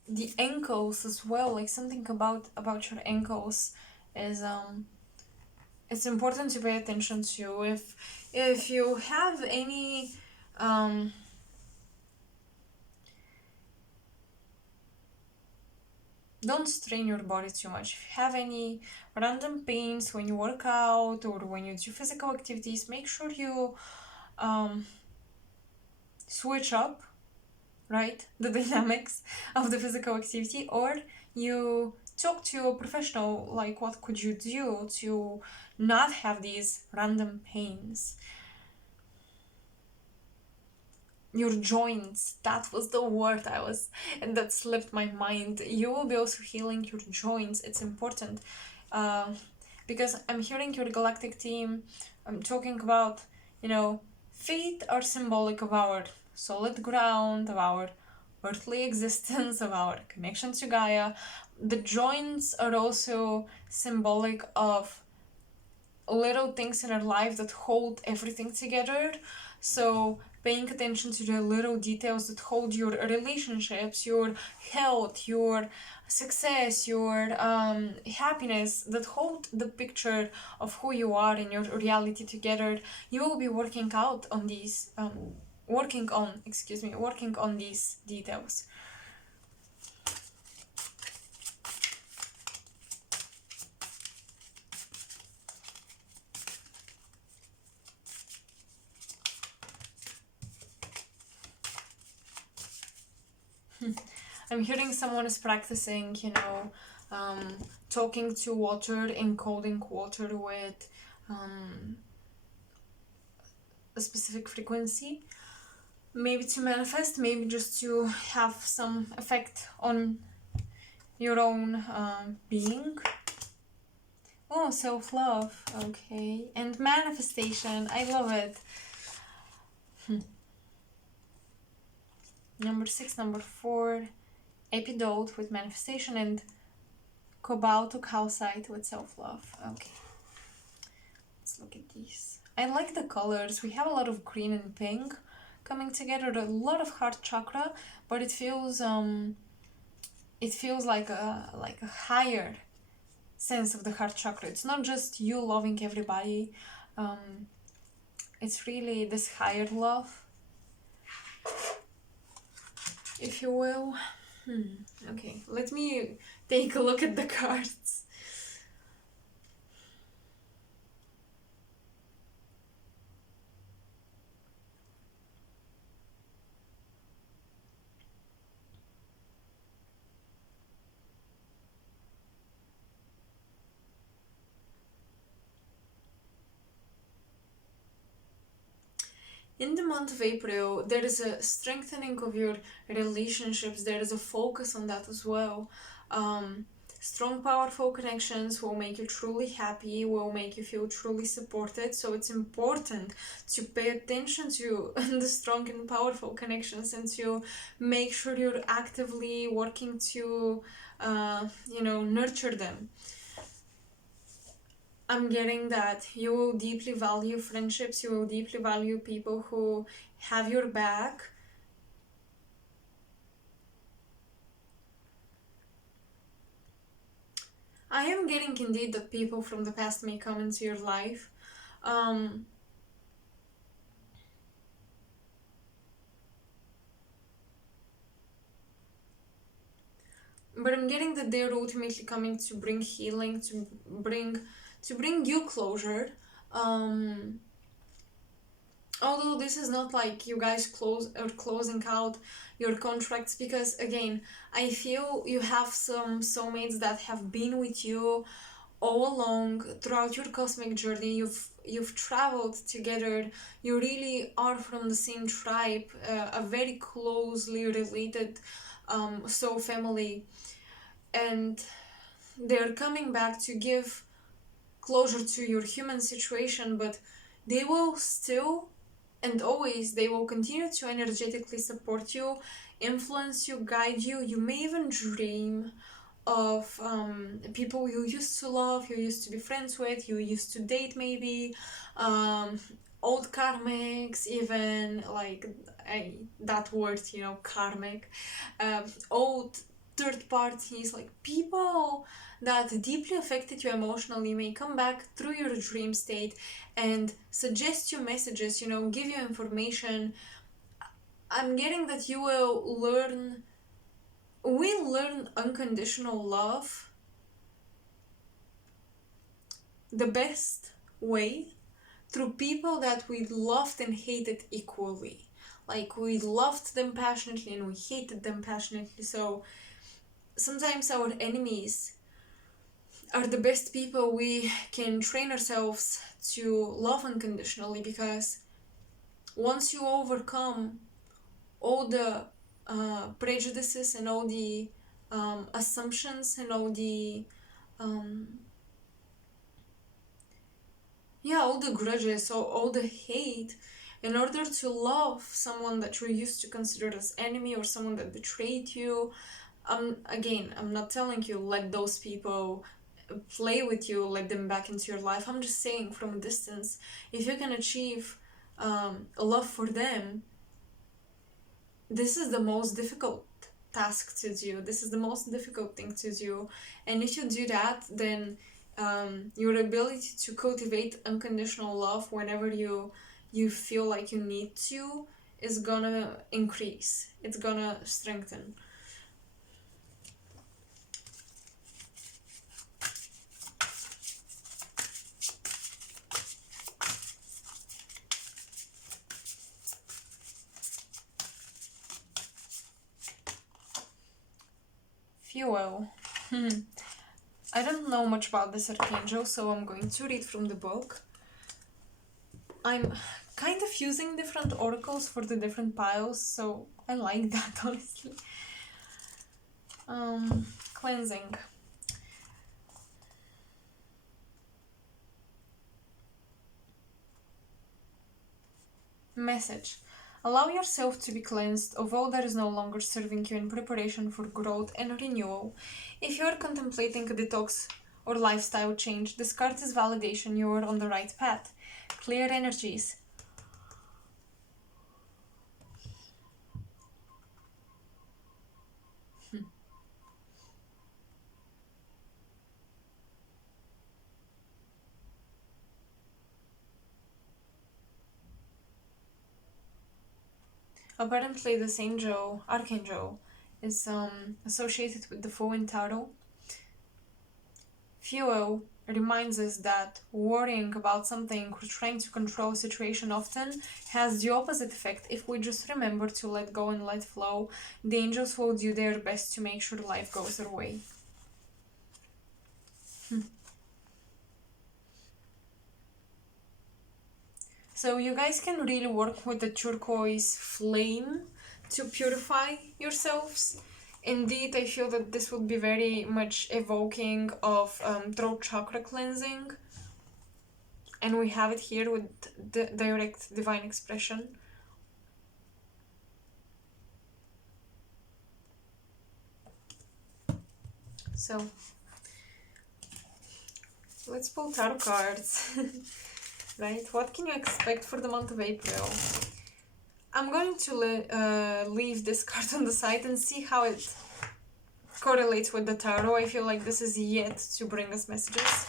The ankles as well, like something about your ankles is it's important to pay attention to. If you have any don't strain your body too much. If you have any random pains when you work out or when you do physical activities, make sure you switch up, right, the dynamics of the physical activity, or you talk to a professional, like what could you do to not have these random pains. Your joints, that was the word and that slipped my mind. You will be also healing your joints. It's important because I'm hearing your galactic team. I'm talking about, feet are symbolic of our solid ground, of our earthly existence, of our connection to Gaia. The joints are also symbolic of little things in our life that hold everything together. So paying attention to the little details that hold your relationships, your health, your success, your happiness, that hold the picture of who you are and your reality together. You will be working on these details. I'm hearing someone is practicing, talking to water, encoding water with a specific frequency. Maybe to manifest, maybe just to have some effect on your own being. Oh, self-love. Okay. And manifestation. I love it. Number 6, number 4. Epidote with manifestation, and Cobalt to calcite with self-love. Okay. Let's look at these. I like the colors. We have a lot of green and pink coming together, a lot of heart chakra, but it feels like a higher sense of the heart chakra. It's not just you loving everybody. It's really this higher love, if you will. Okay, let me take a look at the cards. In the month of April, there is a strengthening of your relationships. There is a focus on that as well. Um, Strong, powerful connections will make you truly happy, will make you feel truly supported. So it's important to pay attention to the strong and powerful connections and to make sure you're actively working to, nurture them. I'm getting that you will deeply value friendships, you will deeply value people who have your back. I am getting indeed that people from the past may come into your life. Um, but I'm getting that they're ultimately coming to bring healing, bring you closure. Um, Although this is not like you guys closing out your contracts, because again, I feel you have some soulmates that have been with you all along throughout your cosmic journey. You've traveled together. You really are from the same tribe, a very closely related soul family, and they're coming back to give closure to your human situation, but they will still and always they will continue to energetically support you, influence you, guide you. You may even dream of people you used to love, you used to be friends with, you used to date maybe, um, old karmics, even like that word, karmic, old third parties, like people that deeply affected you emotionally may come back through your dream state and suggest you messages, give you information. I'm getting that you will learn unconditional love the best way through people that we loved and hated equally. Like we loved them passionately and we hated them passionately. So sometimes our enemies are the best people we can train ourselves to love unconditionally, because once you overcome all the prejudices and all the assumptions and all the um, all the grudges or all the hate, in order to love someone that you used to consider as enemy or someone that betrayed you, again, I'm not telling you let those people play with you, let them back into your life. I'm just saying from a distance, if you can achieve a love for them, this is the most difficult task to do. This is the most difficult thing to do. And if you do that, then your ability to cultivate unconditional love whenever you feel like you need to is gonna increase. It's gonna strengthen. Fuel. I don't know much about this archangel, so I'm going to read from the book. I'm kind of using different oracles for the different piles, so I like that, honestly. Cleansing. Message. Allow yourself to be cleansed of all that is no longer serving you in preparation for growth and renewal. If you are contemplating a detox or lifestyle change, this card is validation you are on the right path. Clear energies. Apparently, this archangel, is associated with the Fool in Tarot. Fuel reminds us that worrying about something or trying to control a situation often has the opposite effect. If we just remember to let go and let flow, the angels will do their best to make sure life goes their way. So you guys can really work with the turquoise flame to purify yourselves. Indeed, I feel that this would be very much evoking of throat chakra cleansing. And we have it here with the direct divine expression. So let's pull tarot cards. Right? What can you expect for the month of April? I'm going to leave this card on the side and see how it correlates with the tarot. I feel like this is yet to bring us messages.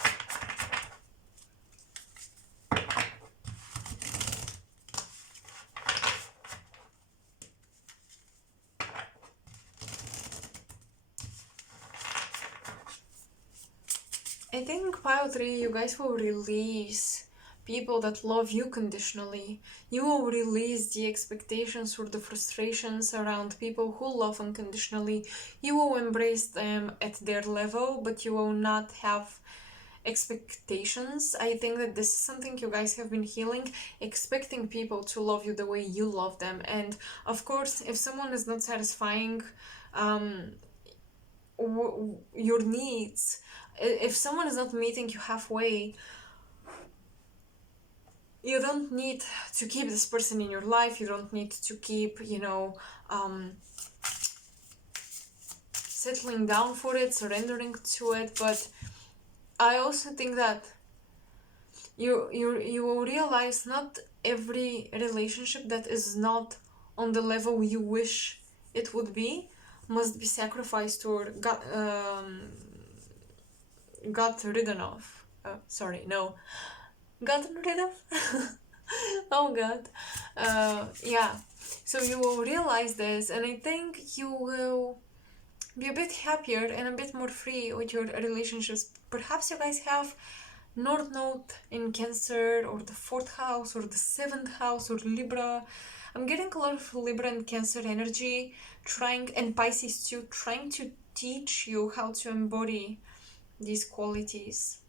I think pile 3, you guys will release people that love you conditionally. You will release the expectations or the frustrations around people who love unconditionally. You will embrace them at their level, but you will not have expectations. I think that this is something you guys have been healing, expecting people to love you the way you love them. And of course, if someone is not satisfying your needs, if someone is not meeting you halfway, you don't need to keep this person in your life. You don't need to keep, settling down for it, surrendering to it. But I also think that you will realize not every relationship that is not on the level you wish it would be must be sacrificed or got rid of. Gotten rid of? Oh god. Yeah. So you will realize this, and I think you will be a bit happier and a bit more free with your relationships. Perhaps you guys have North Node in Cancer, or the 4th house, or the 7th house, or Libra. I'm getting a lot of Libra and Cancer energy, and Pisces too, trying to teach you how to embody these qualities.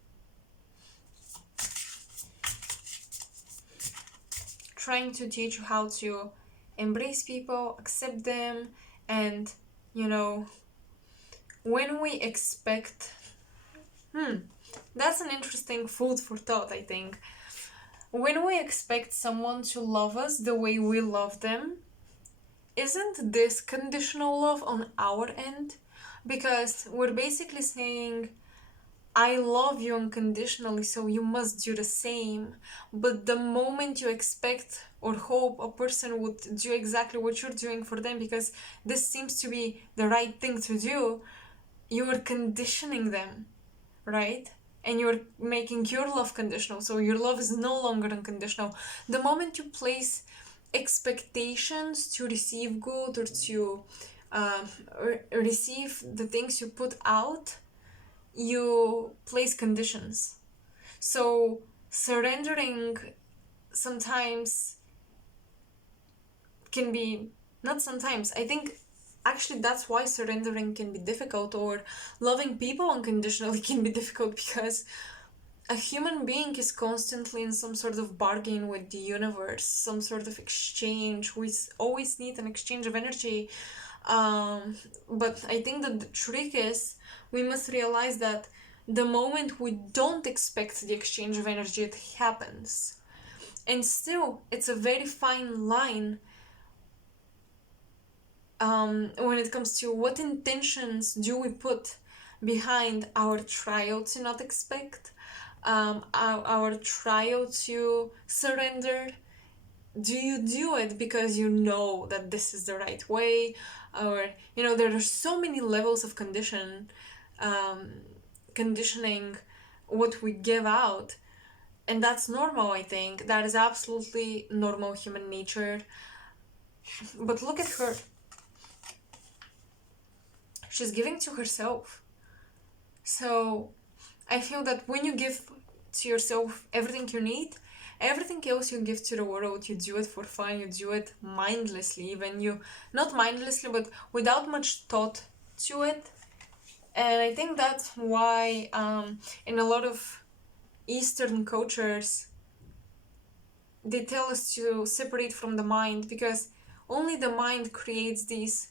Trying to teach you how to embrace people, accept them, and, when we expect... that's an interesting food for thought, I think. When we expect someone to love us the way we love them, isn't this conditional love on our end? Because we're basically saying, I love you unconditionally, so you must do the same. But the moment you expect or hope a person would do exactly what you're doing for them, because this seems to be the right thing to do, you are conditioning them, right? And you're making your love conditional, so your love is no longer unconditional. The moment you place expectations to receive good or to receive the things you put out, you place conditions. So surrendering sometimes can be, not sometimes, I think actually that's why surrendering can be difficult, or loving people unconditionally can be difficult, because a human being is constantly in some sort of bargain with the universe, some sort of exchange. We always need an exchange of energy. But I think that the trick is, we must realize that the moment we don't expect the exchange of energy, it happens. And still, it's a very fine line when it comes to what intentions do we put behind our trial to not expect, our trial to surrender. Do you do it because you know that this is the right way? Or, there are so many levels of conditioning what we give out. And that's normal, I think. That is absolutely normal human nature. But look at her. She's giving to herself. So I feel that when you give to yourself everything you need, everything else you give to the world, you do it for fun, you do it mindlessly, not mindlessly, but without much thought to it. And I think that's why in a lot of Eastern cultures, they tell us to separate from the mind, because only the mind creates these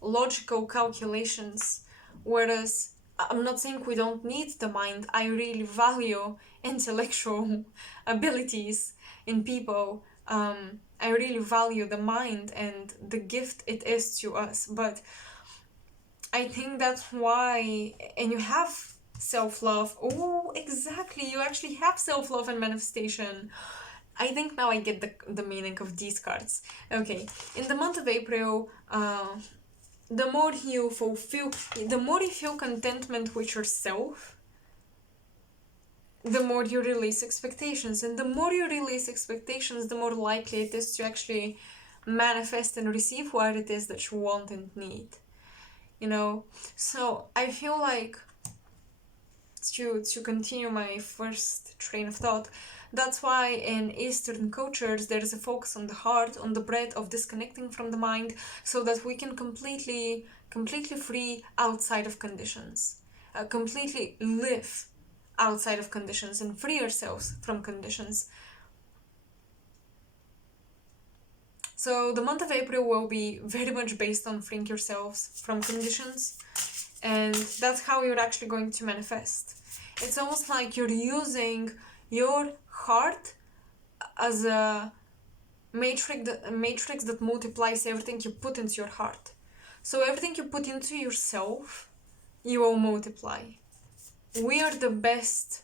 logical calculations, whereas I'm not saying we don't need the mind. I really value intellectual abilities in people. I really value the mind and the gift it is to us, but I think that's why, and you have self-love. Oh, exactly, you actually have self-love and manifestation. I think now I get the meaning of these cards. Okay, in the month of April, the more you feel contentment with yourself, the more you release expectations. And the more you release expectations, the more likely it is to actually manifest and receive what it is that you want and need. So I feel like, to continue my first train of thought, that's why in Eastern cultures there is a focus on the heart, on the breath of disconnecting from the mind, so that we can completely free outside of conditions, completely live outside of conditions and free ourselves from conditions. So the month of April will be very much based on freeing yourselves from conditions, and that's how you're actually going to manifest. It's almost like you're using your heart as a matrix that multiplies everything you put into your heart. So everything you put into yourself, you will multiply. We are the best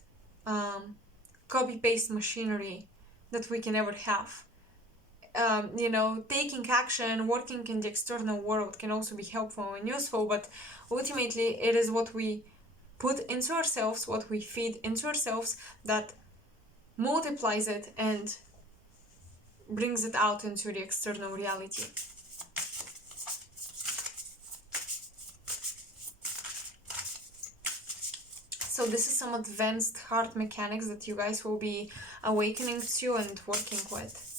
copy-paste machinery that we can ever have. Taking action, working in the external world can also be helpful and useful, but ultimately it is what we put into ourselves, what we feed into ourselves, that multiplies it and brings it out into the external reality. So this is some advanced heart mechanics that you guys will be awakening to and working with.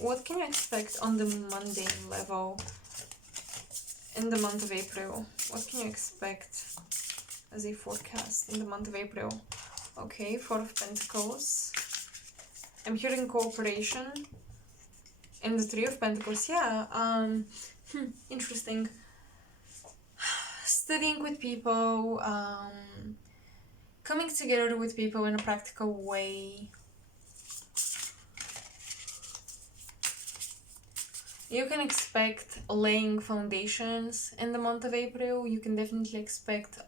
What can you expect on the mundane level in the month of April? What can you expect as a forecast in the month of April? Okay, Four of Pentacles. I'm hearing cooperation. And the Three of Pentacles, yeah. Interesting. Studying with people, coming together with people in a practical way. You can expect laying foundations in the month of April. You can definitely expect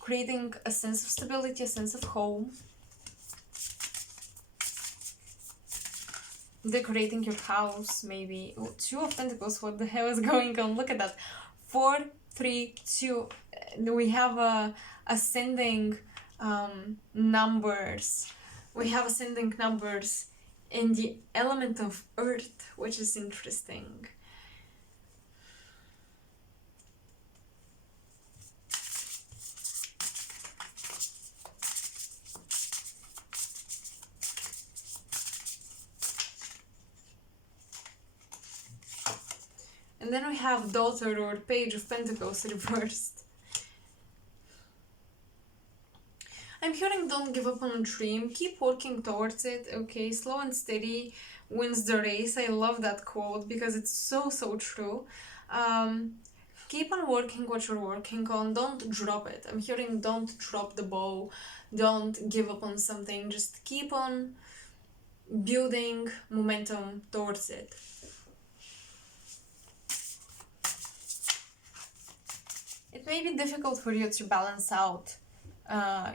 creating a sense of stability, a sense of home. Decorating your house, maybe. Oh, Two of Pentacles, what the hell is going on? Look at that. 4, 3, 2. We have ascending numbers. We have ascending numbers in the element of earth, which is interesting. And then we have Daughter or Page of Pentacles reversed. I'm hearing don't give up on a dream, keep working towards it, okay? Slow and steady wins the race. I love that quote because it's so true. Keep on working what you're working on, don't drop it. I'm hearing don't drop the ball, don't give up on something, just keep on building momentum towards it. It may be difficult for you to balance out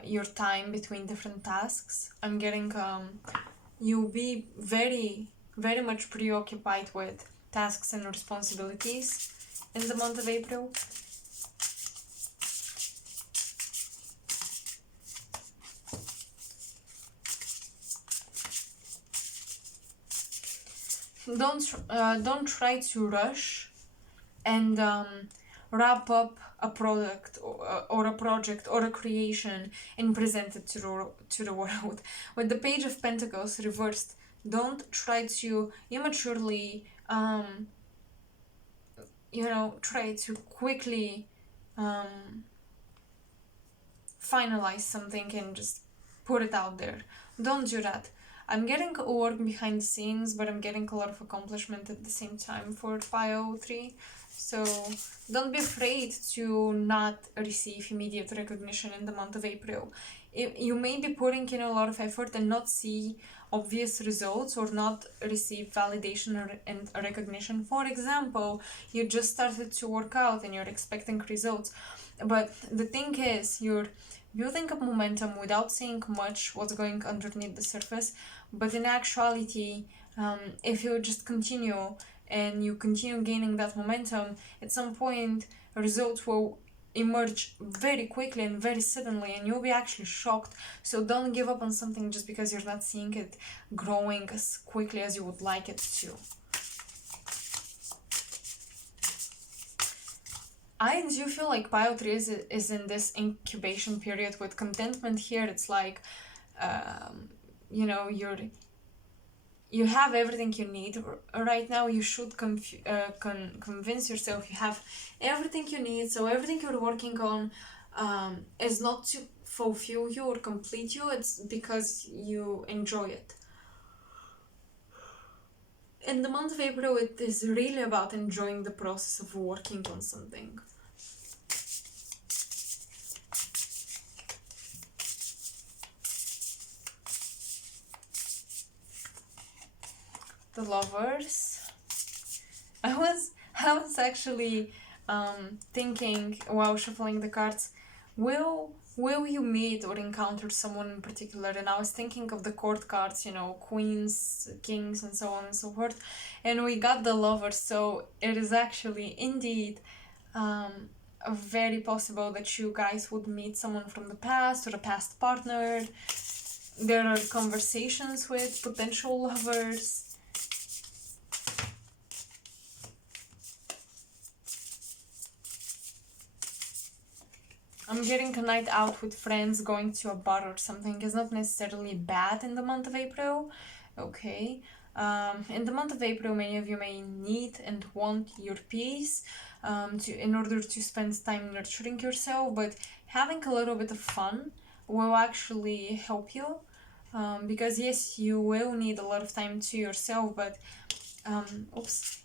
your time between different tasks. I'm getting you'll be very much preoccupied with tasks and responsibilities in the month of April. Don't try to rush and wrap up a product or a project or a creation and present it to the world. With the Page of Pentacles reversed, don't try to immaturely try to quickly finalize something and just put it out there. Don't do that. I'm getting work behind the scenes, but I'm getting a lot of accomplishment at the same time for Pio 3. So don't be afraid to not receive immediate recognition in the month of April. You may be putting in a lot of effort and not see obvious results or not receive validation and recognition. For example, you just started to work out and you're expecting results. But the thing is, you're building up momentum without seeing much what's going underneath the surface. But in actuality, if you just continue and you continue gaining that momentum, at some point results will emerge very quickly and very suddenly, and you'll be actually shocked. So don't give up on something just because you're not seeing it growing as quickly as you would like it to. I do feel like Pile 3 is in this incubation period with contentment here. It's like, you know, you have everything you need right now. You should convince yourself you have everything you need. So everything you're working on is not to fulfill you or complete you. It's because you enjoy it. In the month of April, it is really about enjoying the process of working on something. The Lovers. I was actually thinking while shuffling the cards, will you meet or encounter someone in particular? And I was thinking of the court cards, you know, queens, kings, and so on and so forth. And we got the Lovers, so it is actually indeed very possible that you guys would meet someone from the past or a past partner. There are conversations with potential lovers. I'm getting a night out with friends, going to a bar or something is not necessarily bad in the month of April. Okay. In the month of April, many of you may need and want your peace in order to spend time nurturing yourself, but having a little bit of fun will actually help you. Because yes, you will need a lot of time to yourself, but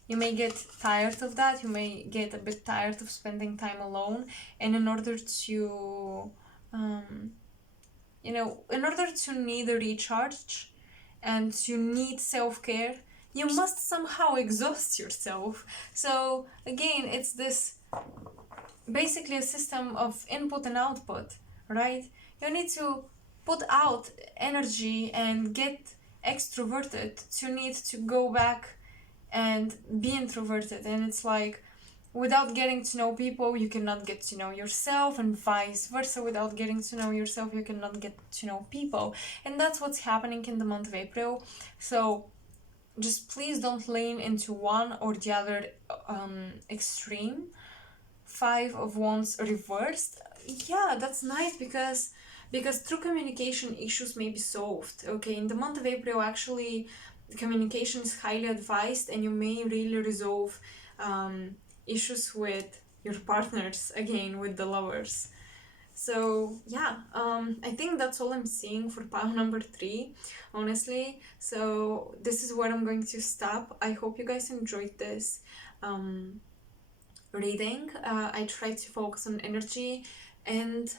you may get tired of that. You may get a bit tired of spending time alone, and in order to in order to need a recharge and to need self-care, you must somehow exhaust yourself. So again, it's this basically a system of input and output, right? You need to put out energy and get extroverted to need to go back and be introverted. And it's like, without getting to know people, you cannot get to know yourself, and vice versa. Without getting to know yourself, you cannot get to know people. And that's what's happening in the month of April. So just please don't lean into one or the other extreme. 5 of Wands reversed. Yeah, that's nice because through communication issues may be solved. Okay, in the month of April, actually, communication is highly advised, and you may really resolve issues with your partners, again with the Lovers. So yeah, I think that's all I'm seeing for pile number 3, honestly. So this is where I'm going to stop. I hope you guys enjoyed this reading. I tried to focus on energy and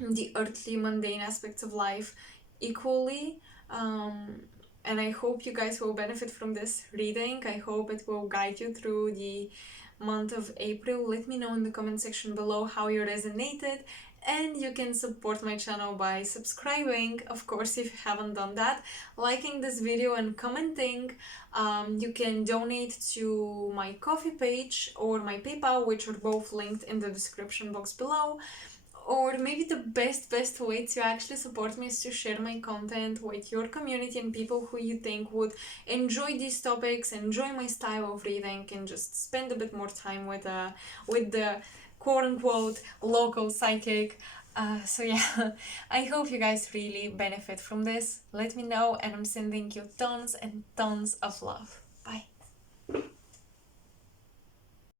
the earthly mundane aspects of life equally, and I hope you guys will benefit from this reading. I hope it will guide you through the month of April. Let me know in the comment section below how you resonated, and you can support my channel by subscribing, of course, if you haven't done that, liking this video and commenting. You can donate to my Ko-fi page or my PayPal, which are both linked in the description box below. Or maybe the best way to actually support me is to share my content with your community and people who you think would enjoy these topics, enjoy my style of reading, and just spend a bit more time with the quote-unquote local psychic. So yeah, I hope you guys really benefit from this. Let me know, and I'm sending you tons and tons of love. Bye.